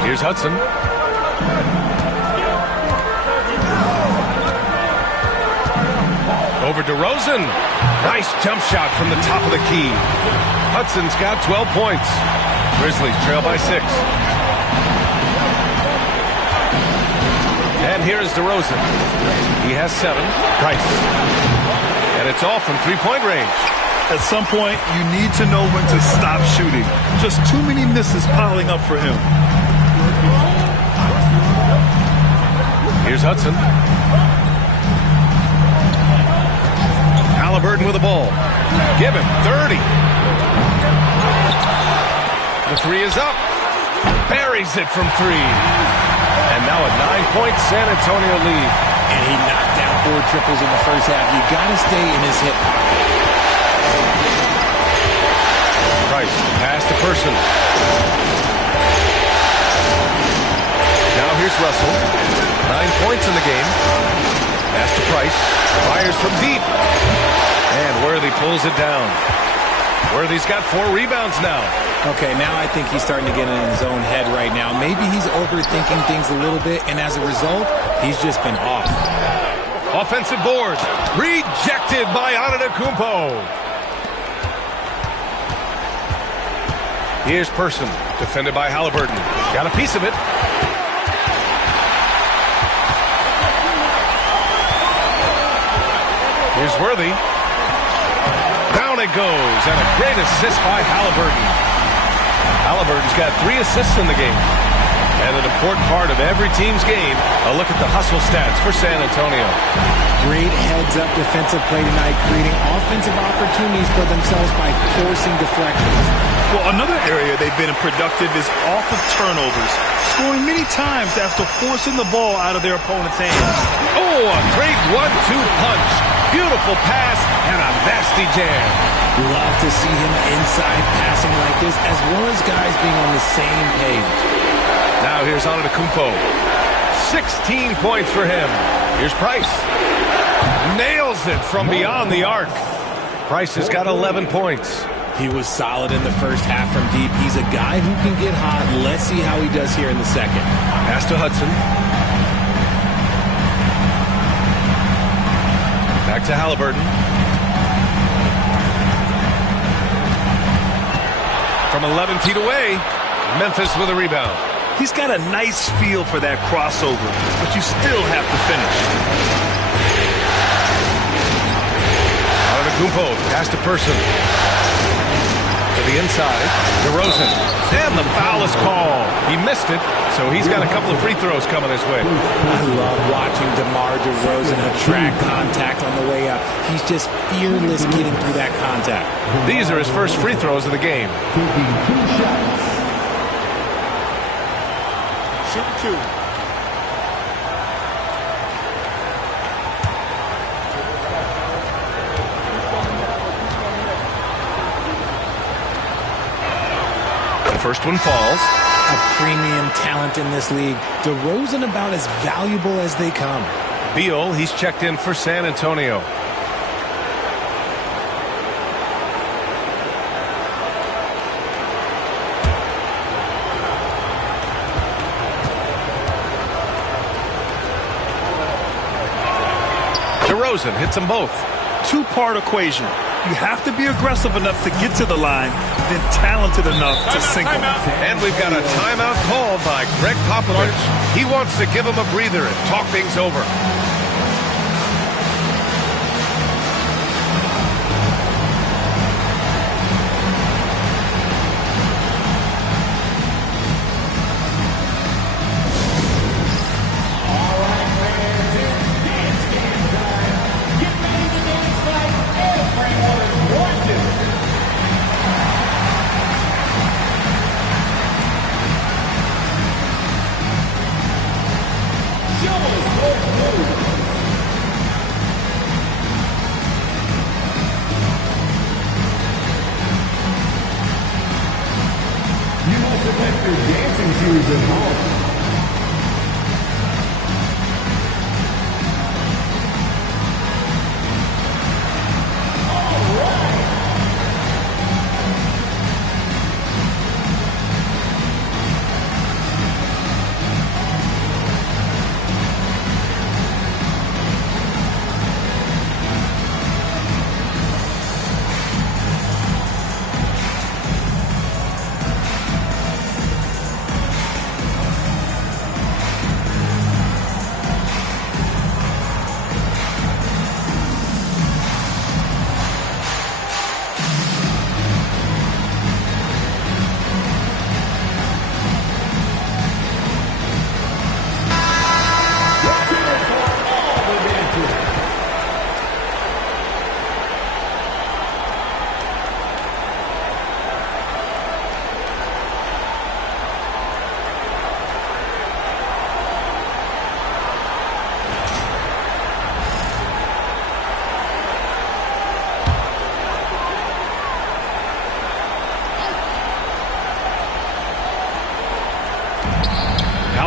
Here's Hudson. Over DeRozan. Nice jump shot from the top of the key. Hudson's got 12 points. Grizzlies trail by 6. And here is DeRozan. He has 7. Price. And it's all from three-point range. At some point, you need to know when to stop shooting. Just too many misses piling up for him. Here's Hudson. Halliburton with the ball. Give him 30. The three is up. Buries it from 3. And now a 9-point San Antonio lead. And he knocked down 4 triples in the first half. You got to stay in his hip pocket. Price, pass to Person. Now here's Russell. 9 points in the game. Pass to Price. Fires from deep. And Worthy pulls it down. Worthy's got 4 rebounds now. Okay, now I think he's starting to get in his own head right now. Maybe he's overthinking things a little bit, and as a result, he's just been off. Offensive board. Rejected by Antetokounmpo. Here's Person. Defended by Halliburton. Got a piece of it. Here's Worthy. Down it goes, and a great assist by Halliburton. Halliburton's got 3 assists in the game. And an important part of every team's game, a look at the hustle stats for San Antonio. Great heads-up defensive play tonight, creating offensive opportunities for themselves by forcing deflections. Well, another area they've been productive is off of turnovers, scoring many times after forcing the ball out of their opponent's hands. Oh, a great 1-2 punch. Beautiful pass and a nasty jam. Love to see him inside passing like this, as well as guys being on the same page. Now here's Antetokounmpo. 16 points for him. Here's Price. Nails it from beyond the arc. Price has got 11 points. He was solid in the first half from deep. He's a guy who can get hot. Let's see how he does here in the second. Pass to Hudson. Back to Halliburton. From 11 feet away, Memphis with a rebound. He's got a nice feel for that crossover, but you still have to finish. Antetokounmpo, pass to Person. To the inside, DeRozan. And the foul is called. He missed it, so he's got a couple of free throws coming his way. I love watching DeMar DeRozan attract contact on the way up. He's just fearless getting through that contact. These are his first free throws of the game. Shoot 2. The first one falls. A premium talent in this league. DeRozan about as valuable as they come. Beal, he's checked in for San Antonio. DeRozan hits them both. 2-part equation. You have to be aggressive enough to get to the line, then talented enough to sink them. And we've got a timeout called by Greg Popovich. He wants to give him a breather and talk things over.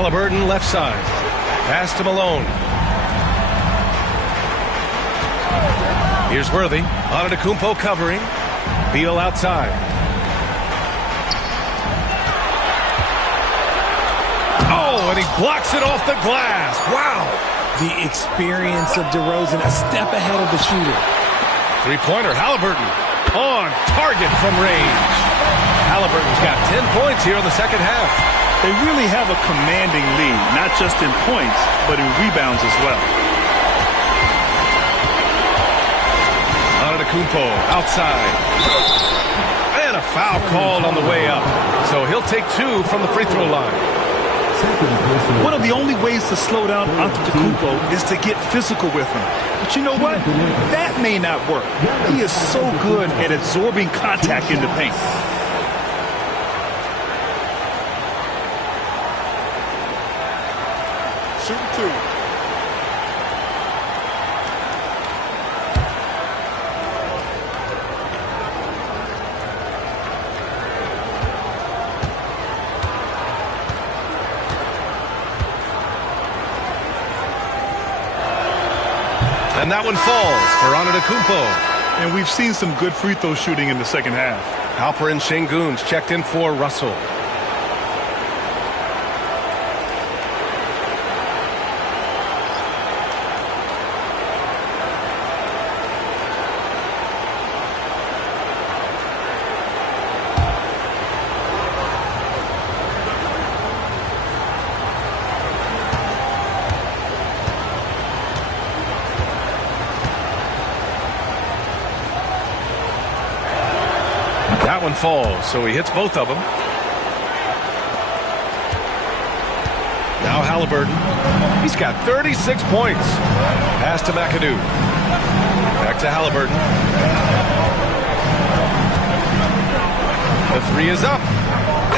Halliburton left side. Pass to Malone. Here's Worthy. Antetokounmpo covering. Beal outside. Oh, and he blocks it off the glass. Wow. The experience of DeRozan, a step ahead of the shooter. Three-pointer, Halliburton. On target from range. Halliburton's got 10 points here in the second half. They really have a commanding lead, not just in points, but in rebounds as well. Antetokounmpo outside. And a foul called on the way up. So he'll take 2 from the free throw line. One of the only ways to slow down Antetokounmpo is to get physical with him. But you know what? That may not work. He is so good at absorbing contact in the paint. Shooting 2. And that one falls for Antetokounmpo. And we've seen some good free throw shooting in the second half. Alperen Şengün's checked in for Russell. That one falls, so he hits both of them. Now Halliburton. He's got 36 points. Pass to McAdoo. Back to Halliburton. The three is up.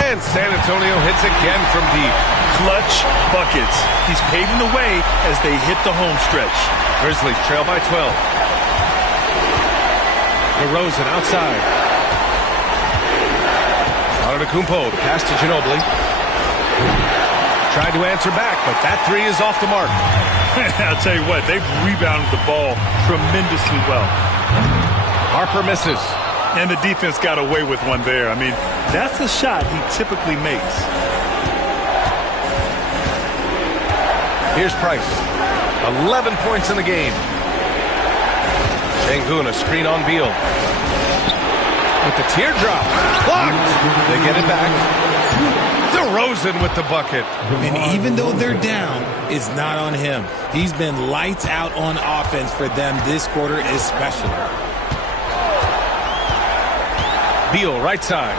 And San Antonio hits again from deep. Clutch buckets. He's paving the way as they hit the home stretch. Grizzlies trail by 12. DeRozan outside. Antetokounmpo, the pass to Ginobili. Tried to answer back, but that three is off the mark. I'll tell you what, they've rebounded the ball tremendously well. Harper misses. And the defense got away with one there. I mean, that's a shot he typically makes. Here's Price. 11 points in the game. Şengün, a screen on Beal. With the teardrop. Blocked. They get it back. DeRozan with the bucket. And even though they're down, it's not on him. He's been lights out on offense for them this quarter especially. Beal right side.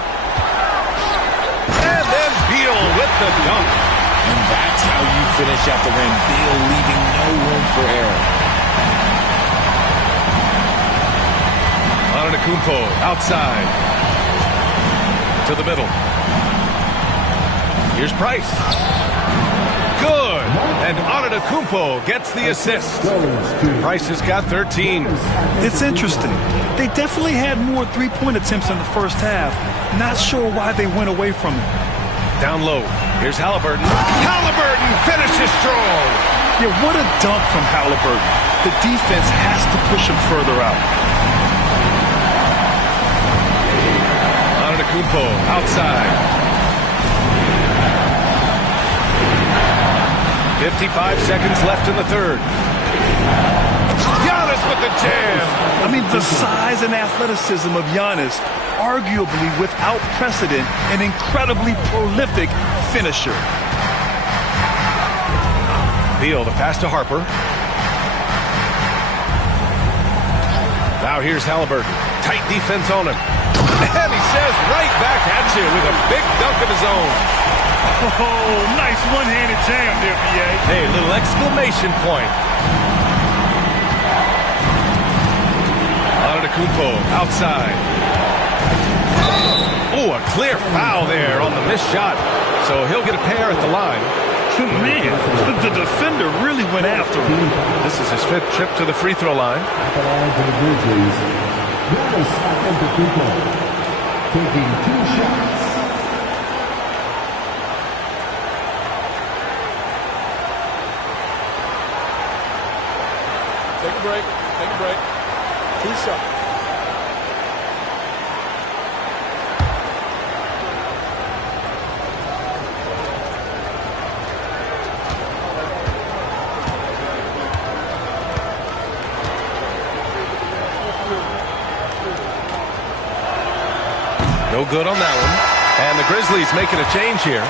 And then Beal with the dunk. And that's how you finish at the rim. Beal leaving no room for error. Antetokounmpo outside to the middle. Here's Price. Good. And Antetokounmpo gets the assist. Price has got 13. It's interesting. They definitely had more three-point attempts in the first half. Not sure why they went away from it. Down low. Here's Halliburton. Halliburton finishes strong. Yeah, what a dunk from Halliburton. The defense has to push him further out. Antetokounmpo outside. 55 seconds left in the third. Giannis with the jam. I mean, the size and athleticism of Giannis, arguably without precedent, an incredibly prolific finisher. Beal, the pass to Harper. Now here's Halliburton. Tight defense on him. And he says right back at you with a big dunk of his own. Oh, nice one-handed jam there, B.A. Hey, little exclamation point. Antetokounmpo outside. Oh, a clear foul there on the missed shot. So he'll get a pair at the line. Man, the defender really went after him. This is his fifth trip to the free throw line. Taking 2 shots. break. Take a break. 2 seconds. No good on that one. And the Grizzlies making a change here.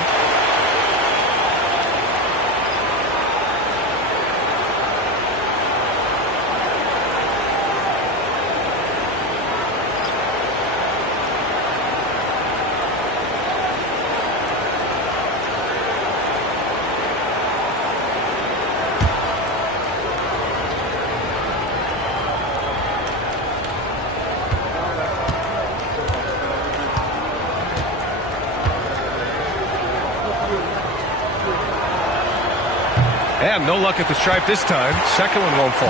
And no luck at the stripe this time. Second one won't fall.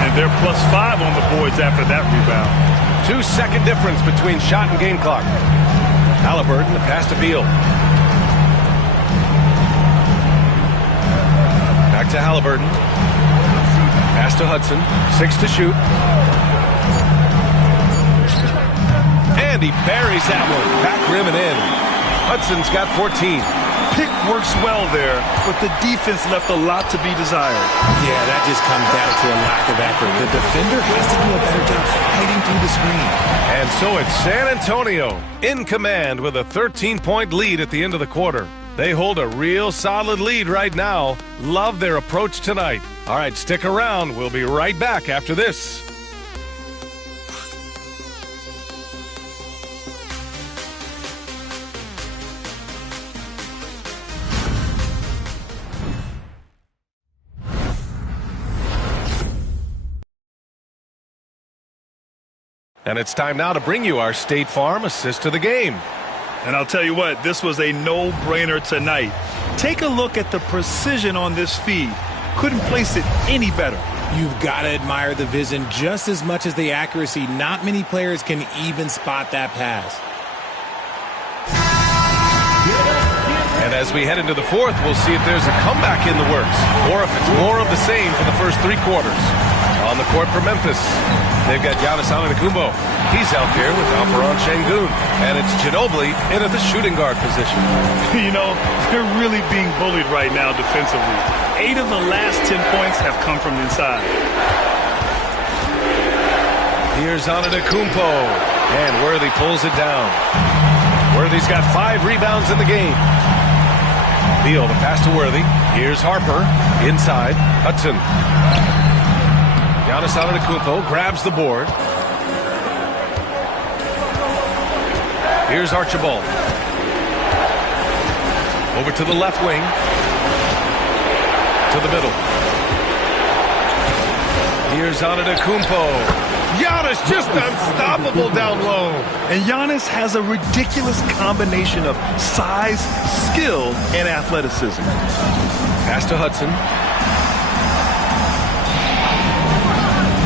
And they're +5 on the boards after that rebound. 2-second difference between shot and game clock. Halliburton, the pass to Beal. Back to Halliburton. Pass to Hudson. 6 to shoot. And he buries that one. Back rim and in. Hudson's got 14. Pick works well there, but the defense left a lot to be desired. Yeah, that just comes down to a lack of effort. The defender has to do a better job fighting through the screen. And so it's San Antonio in command with a 13-point lead at the end of the quarter. They hold a real solid lead right now. Love their approach tonight. All right, stick around. We'll be right back after this. And it's time now to bring you our State Farm assist to the game. And I'll tell you what, this was a no-brainer tonight. Take a look at the precision on this feed. Couldn't place it any better. You've got to admire the vision just as much as the accuracy. Not many players can even spot that pass. And as we head into the fourth, we'll see if there's a comeback in the works or if it's more of the same for the first 3 quarters. On the court for Memphis, they've got Giannis Antetokounmpo. He's out there with Alperon Şengün. And it's Ginobili in at the shooting guard position. You know, they're really being bullied right now defensively. 8 of the last 10 points have come from inside. Here's Antetokounmpo. And Worthy pulls it down. Worthy's got 5 rebounds in the game. Beal, the pass to Worthy. Here's Harper. Inside. Hudson. Giannis Antetokounmpo grabs the board. Here's Archibald. Over to the left wing. To the middle. Here's Antetokounmpo. Giannis just unstoppable down low. And Giannis has a ridiculous combination of size, skill, and athleticism. Pass to Hudson.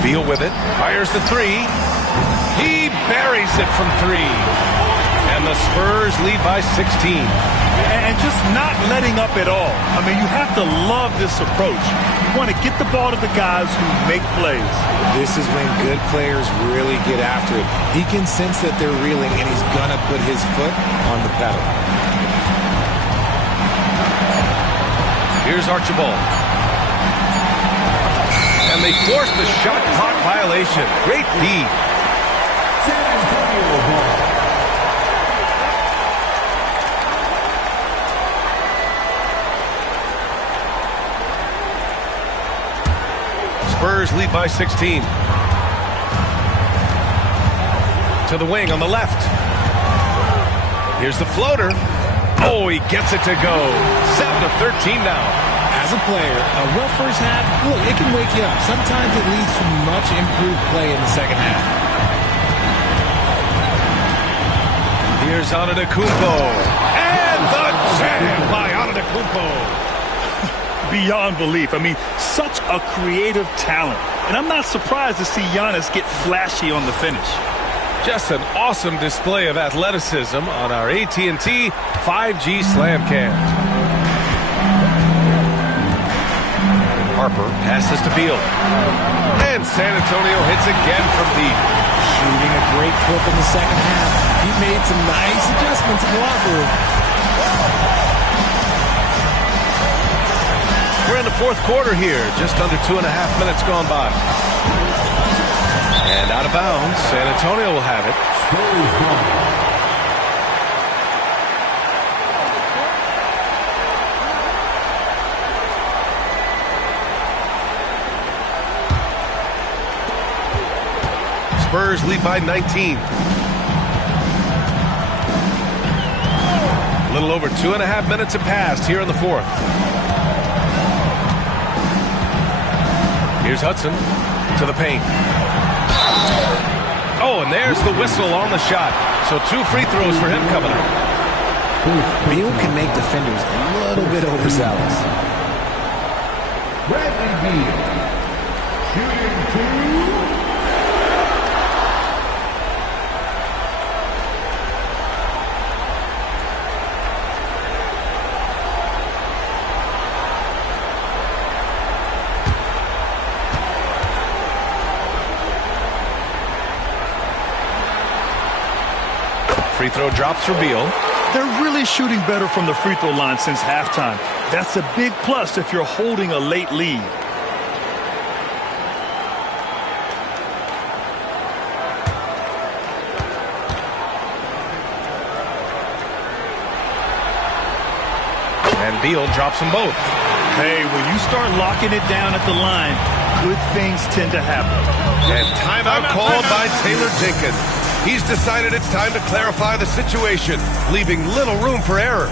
Beal with it. Fires the 3. He buries it from 3. And the Spurs lead by 16. And just not letting up at all. I mean, you have to love this approach. You want to get the ball to the guys who make plays. This is when good players really get after it. He can sense that they're reeling, and he's going to put his foot on the pedal. Here's Archibald. And they force the shot clock violation. Great D. San Antonio ball. Spurs lead by 16. To the wing on the left. Here's the floater. Oh, he gets it to go. 7-13 now. As a player, a rough first half, look, it can wake you up. Sometimes it leads to much improved play in the second half. Here's Antetokounmpo. And the jam by Antetokounmpo. Beyond belief. I mean, such a creative talent. And I'm not surprised to see Giannis get flashy on the finish. Just an awesome display of athleticism on our AT&T 5G Slam Cam. Harper passes to Beal. And San Antonio hits again from deep. Shooting a great clip in the second half. He made some nice adjustments in the locker room. We're in the fourth quarter here. Just under 2.5 minutes gone by. And out of bounds. San Antonio will have it. Spurs lead by 19. A little over 2.5 minutes have passed here in the fourth. Here's Hudson to the paint. Oh, and there's the whistle on the shot. So 2 free throws for him coming up. Beal can make defenders a little bit overzealous. Bradley Beal, shooting 2. Free throw drops for Beal. They're really shooting better from the free throw line since halftime. That's a big plus if you're holding a late lead. And Beal drops them both. Hey, when you start locking it down at the line, good things tend to happen. And timeout called by Taylor Jenkins. He's decided it's time to clarify the situation, leaving little room for error.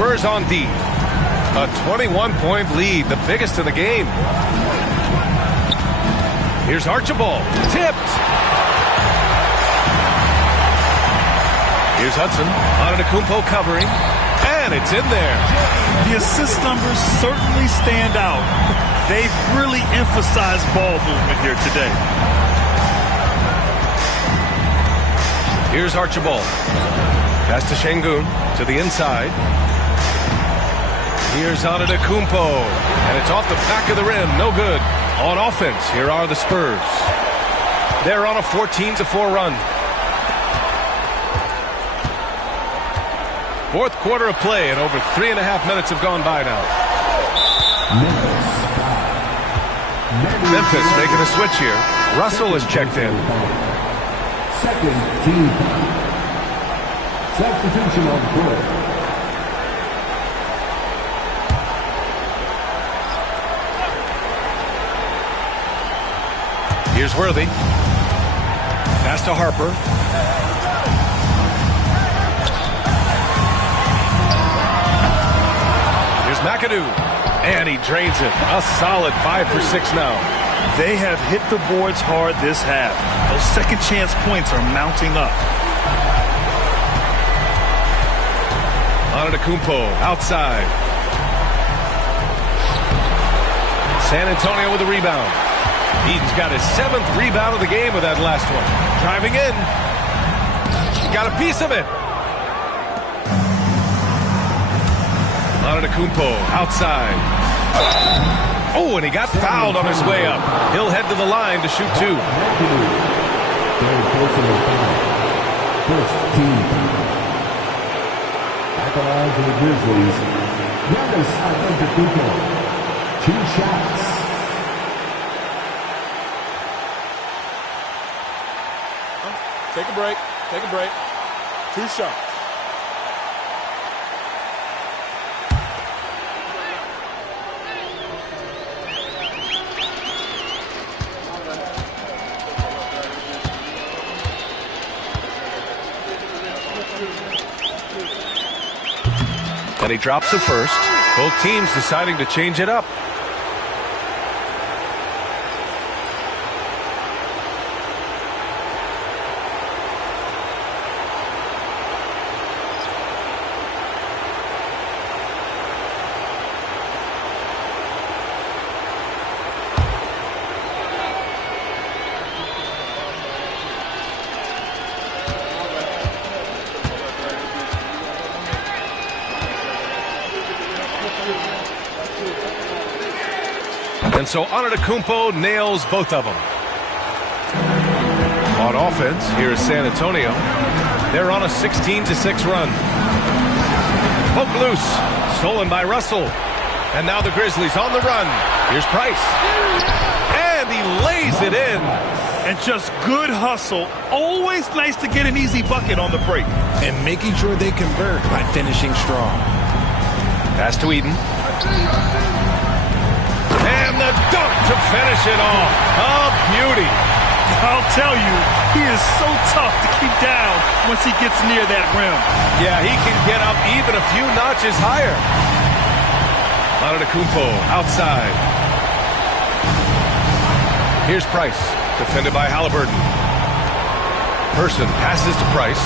Spurs on D. A 21-point lead, the biggest in the game. Here's Archibald. Tipped. Here's Hudson. Antetokounmpo covering. And it's in there. The assist numbers certainly stand out. They've really emphasized ball movement here today. Here's Archibald. Pass to Şengün to the inside. Here's Antetokounmpo, and it's off the back of the rim. No good. On offense, here are the Spurs. They're on a 14-4 run. Fourth quarter of play, and over 3.5 minutes have gone by now. Memphis making a switch here. Russell is checked in. Second team. Substitution on court. Here's Worthy. Pass to Harper. McAdoo. And he drains it. A solid 5 for 6 now. They have hit the boards hard this half. Those second chance points are mounting up. Antetokounmpo outside. San Antonio with a rebound. Eden's got his 7th rebound of the game with that last one. Driving in. He got a piece of it. Antetokounmpo outside. Oh, and he got fouled on his way up. He'll head to the line to shoot 2. First team. At the line for the Grizzlies, Giannis Antetokounmpo. 2 shots. Take a break. Take a break. 2 shots. And he drops the first. Both teams deciding to change it up. And so Antetokounmpo nails both of them. On offense, here's San Antonio. They're on a 16-6 run. Poke loose. Stolen by Russell. And now the Grizzlies on the run. Here's Price. And he lays it in. And just good hustle. Always nice to get an easy bucket on the break. And making sure they convert by finishing strong. Pass to Eden. And the dunk to finish it off. A beauty. I'll tell you, he is so tough to keep down once he gets near that rim. Yeah, he can get up even a few notches higher. Antetokounmpo outside. Here's Price, defended by Halliburton. Person passes to Price.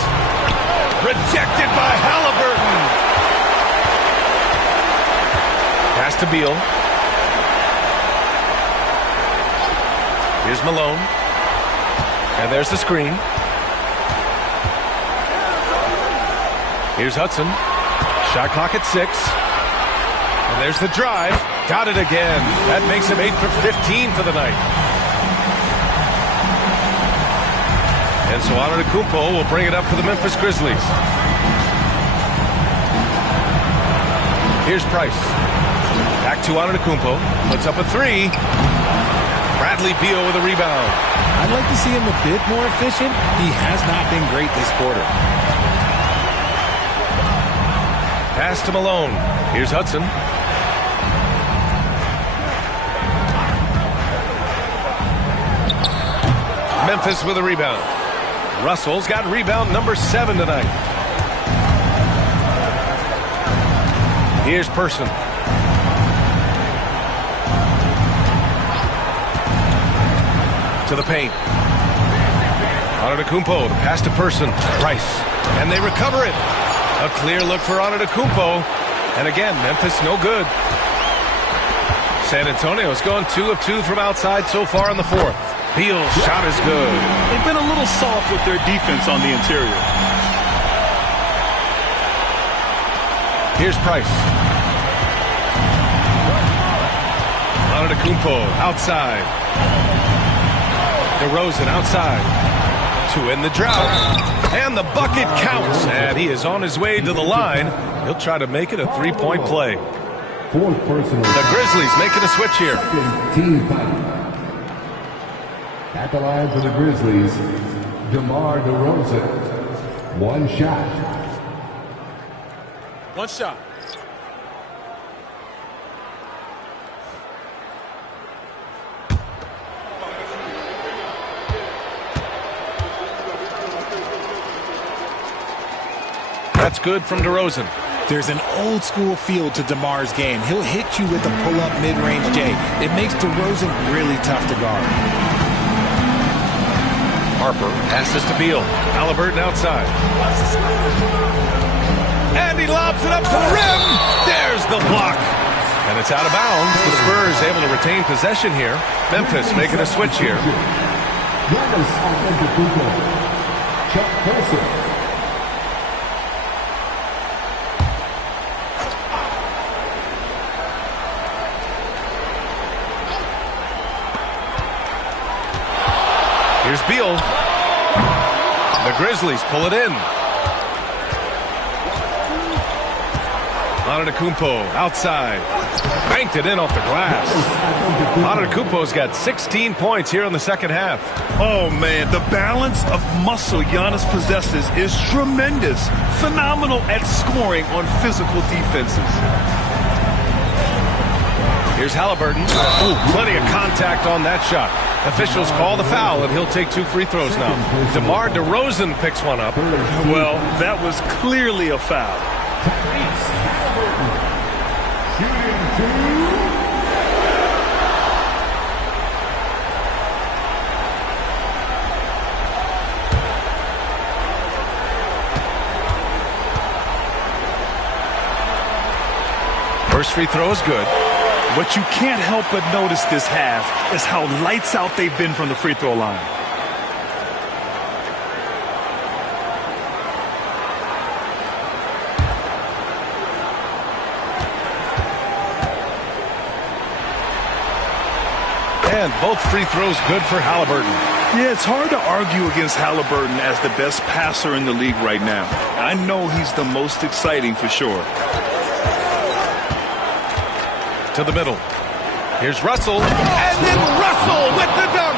Rejected by Halliburton. Pass to Beal. Here's Malone. And there's the screen. Here's Hudson. Shot clock at 6. And there's the drive. Got it again. That makes him 8 for 15 for the night. And so Antetokounmpo will bring it up for the Memphis Grizzlies. Here's Price. Back to Antetokounmpo. Puts up a 3. Bradley Beal with a rebound. I'd like to see him a bit more efficient. He has not been great this quarter. Pass to Malone. Here's Hudson. Memphis with a rebound. Russell's got rebound number 7 tonight. Here's Person. To the paint. Antetokounmpo, the pass to Person. Price. And they recover it. A clear look for Antetokounmpo. And again, Memphis no good. San Antonio's gone 2 of 2 from outside so far in the 4th. Beal's shot is good. They've been a little soft with their defense on the interior. Here's Price. Antetokounmpo outside. DeRozan outside to end the drought. And the bucket counts. And he is on his way to the line. He'll try to make it a 3-point play. The Grizzlies making a switch here. Team foul. At the line for the Grizzlies, DeMar DeRozan. 1 shot. 1 shot. That's good from DeRozan. There's an old-school feel to DeMar's game. He'll hit you with a pull-up mid-range J. It makes DeRozan really tough to guard. Harper passes to Beal. Halliburton outside. And he lobs it up to the rim. There's the block. And it's out of bounds. The Spurs able to retain possession here. Memphis making a switch here. Here's Beal. The Grizzlies pull it in. Antetokounmpo outside. Banked it in off the glass. Antetokounmpo's got 16 points here in the second half. Oh, man, the balance of muscle Giannis possesses is tremendous. Phenomenal at scoring on physical defenses. Here's Halliburton. Ooh, plenty of contact on that shot. Officials call the foul, and he'll take 2 free throws now. DeMar DeRozan picks one up. Well, that was clearly a foul. First free throw is good. What you can't help but notice this half is how lights out they've been from the free throw line. And both free throws good for Halliburton. Yeah, it's hard to argue against Halliburton as the best passer in the league right now. I know he's the most exciting for sure. To the middle. Here's Russell. And then Russell with the dunk.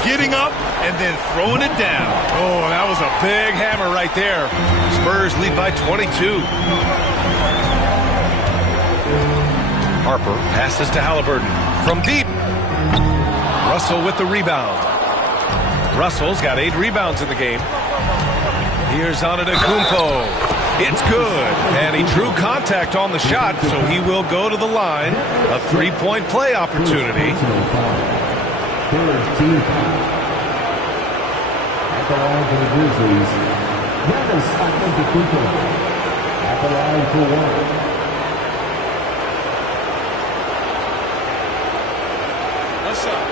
Getting up and then throwing it down. Oh, that was a big hammer right there. Spurs lead by 22. Harper passes to Halliburton. From deep. Russell with the rebound. Russell's got 8 rebounds in the game. Here's Antetokounmpo. It's good, and he drew contact on the shot, so he will go to the line. A 3-point play opportunity. At the line for the Grizzlies, Antetokounmpo. At the line for 1. What's up?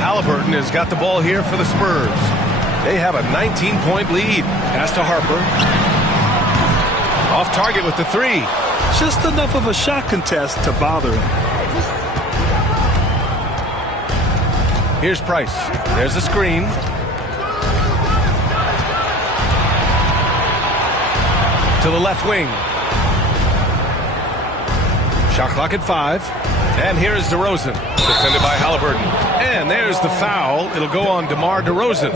Halliburton has got the ball here for the Spurs. They have a 19-point lead. Pass to Harper. Off target with the 3. Just enough of a shot contest to bother him. Here's Price. There's a screen. To the left wing. Shot clock at 5. And here's DeRozan. Defended by Halliburton. And there's the foul. It'll go on DeMar DeRozan.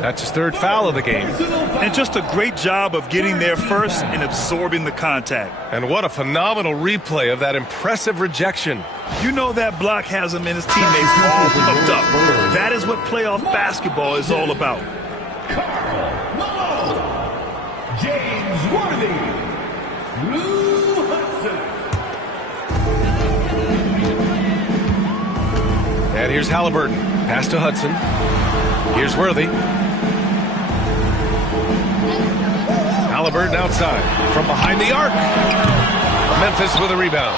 That's his 3rd foul of the game. And just a great job of getting there first and absorbing the contact. And what a phenomenal replay of that impressive rejection. You know that block has him and his teammates all pumped up. That is what playoff basketball is all about. James Worthy. Lou Hudson. And here's Halliburton. Pass to Hudson. Here's Worthy. Halliburton outside. From behind the arc. Memphis with a rebound.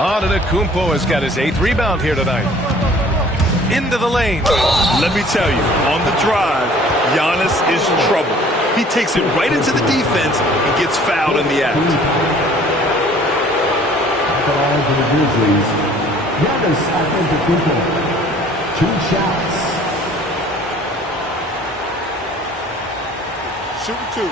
Antetokounmpo has got his 8th rebound here tonight. Into the lane. Let me tell you, on the drive, Giannis is trouble. He takes it right into the defense and gets fouled in the act. At the line for the Grizzlies, Giannis Antetokounmpo. 2 shots. Shoot 2.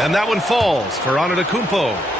And that one falls for Antetokounmpo.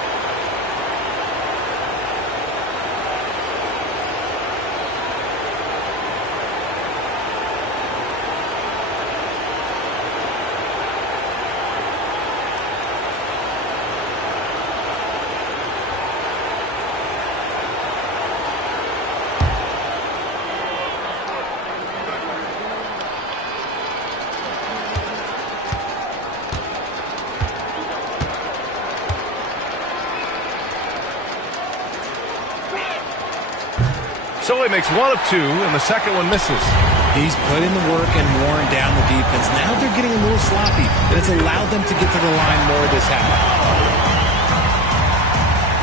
So he makes one of two, and the second one misses. He's put in the work and worn down the defense. Now they're getting a little sloppy, but it's allowed them to get to the line more this half.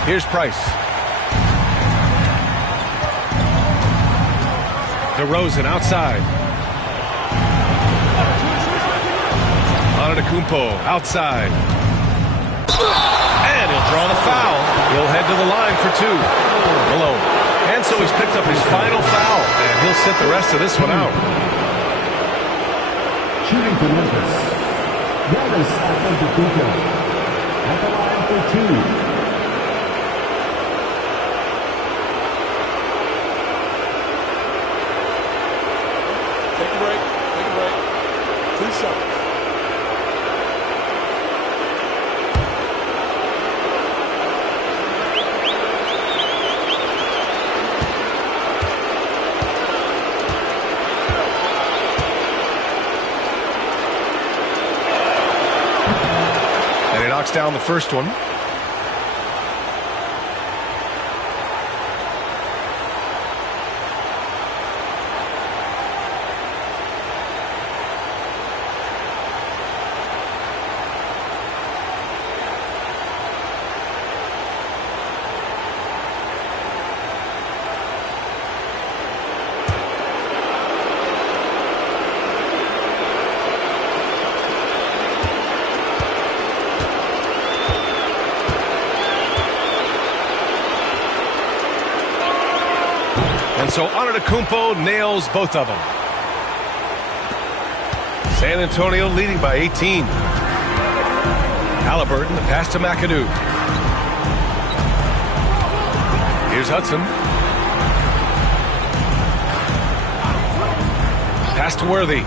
Here's Price. DeRozan outside. Antetokounmpo outside. And he'll draw the foul. He'll head to the line for two. Malone. And so he's picked up his final foul, and he'll sit the rest of this one out. Shooting for Memphis. Giannis Antetokounmpo at the line for two. Take a break. Take a break. 2 shots. Knocks down the first one. And so Antetokounmpo nails both of them. San Antonio leading by 18. Halliburton, the pass to McAdoo. Here's Hudson. Pass to Worthy.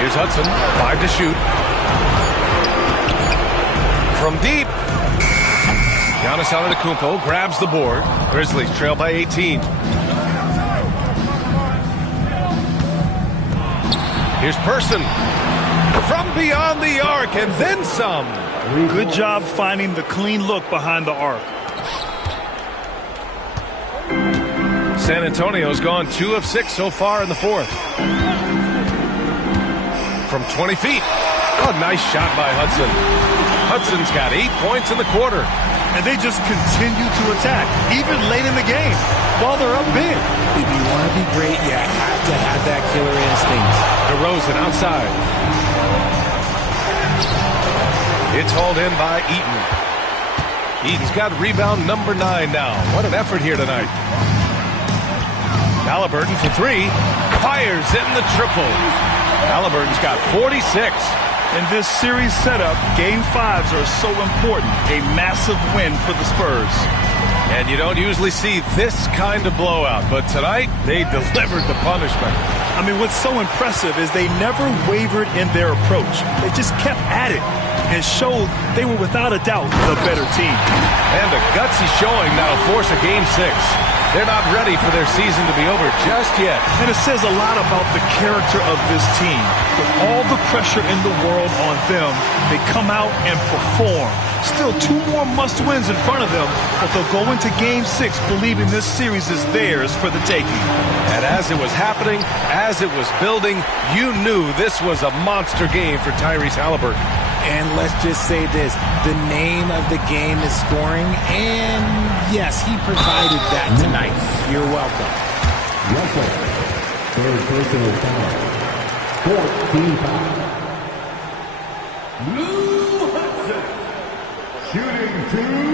Here's Hudson, 5 to shoot. From deep. Giannis Antetokounmpo grabs the board. Grizzlies trail by 18. Here's Person. From beyond the arc and then some. Good job finding the clean look behind the arc. San Antonio's gone 2 of 6 so far in the fourth. From 20 feet. Oh, nice shot by Hudson. Hudson's got 8 points in the quarter. And they just continue to attack, even late in the game, while they're up big. If you want to be great, you have to have that killer instinct. DeRozan outside. It's hauled in by Eaton. Eaton's got rebound number 9 now. What an effort here tonight. Halliburton for 3. Fires in the triple. Halliburton's got 46. In this series setup, Game 5s are so important. A massive win for the Spurs. And you don't usually see this kind of blowout, but tonight they delivered the punishment. I mean, what's so impressive is they never wavered in their approach. They just kept at it and showed they were without a doubt the better team. And a gutsy showing that'll force a Game 6. They're not ready for their season to be over just yet. And it says a lot about the character of this team. With all the pressure in the world on them, they come out and perform. Still 2 more must-wins in front of them, but they'll go into Game 6 believing this series is theirs for the taking. And as it was happening, as it was building, you knew this was a monster game for Tyrese Halliburton. And let's just say this, the name of the game is scoring, and yes, he provided that tonight. You're welcome. Russell, third personal foul. 14 foul. Lou Hudson, shooting 2.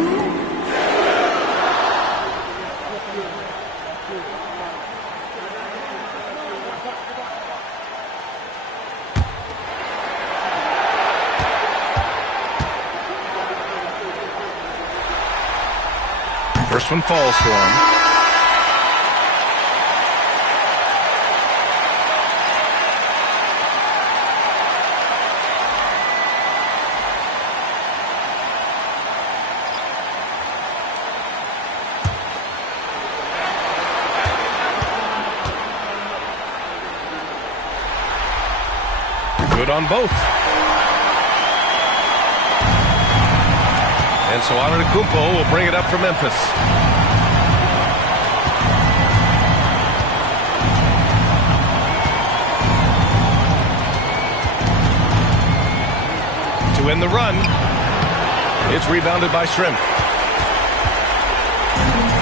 First one falls for him. Good on both. And so Antetokounmpo will bring it up for Memphis. To win the run. It's rebounded by Shrimp.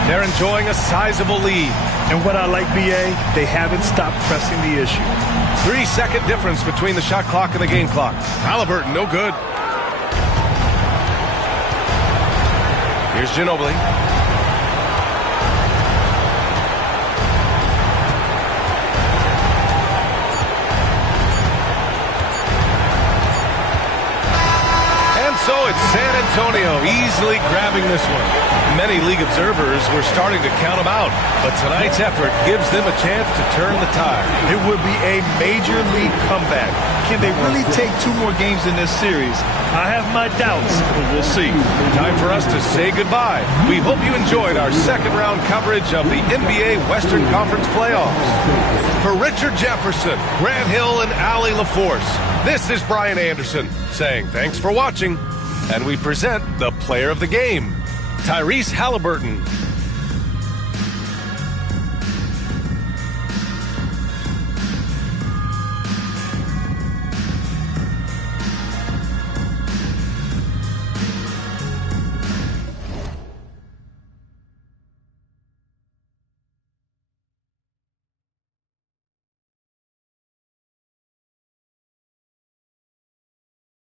They're enjoying a sizable lead. And what I like, BA, they haven't stopped pressing the issue. 3-second difference between the shot clock and the game clock. Halliburton, no good. Here's Ginobili. And so it's San Antonio easily grabbing this one. Many league observers were starting to count them out, but tonight's effort gives them a chance to turn the tide. It would be a major league comeback. Can they really take 2 more games in this series? I have my doubts, but we'll see. Time for us to say goodbye. We hope you enjoyed our second round coverage of the NBA Western Conference playoffs. For Richard Jefferson, Grant Hill, and Allie LaForce, this is Brian Anderson saying thanks for watching, and we present the player of the game, Tyrese Halliburton.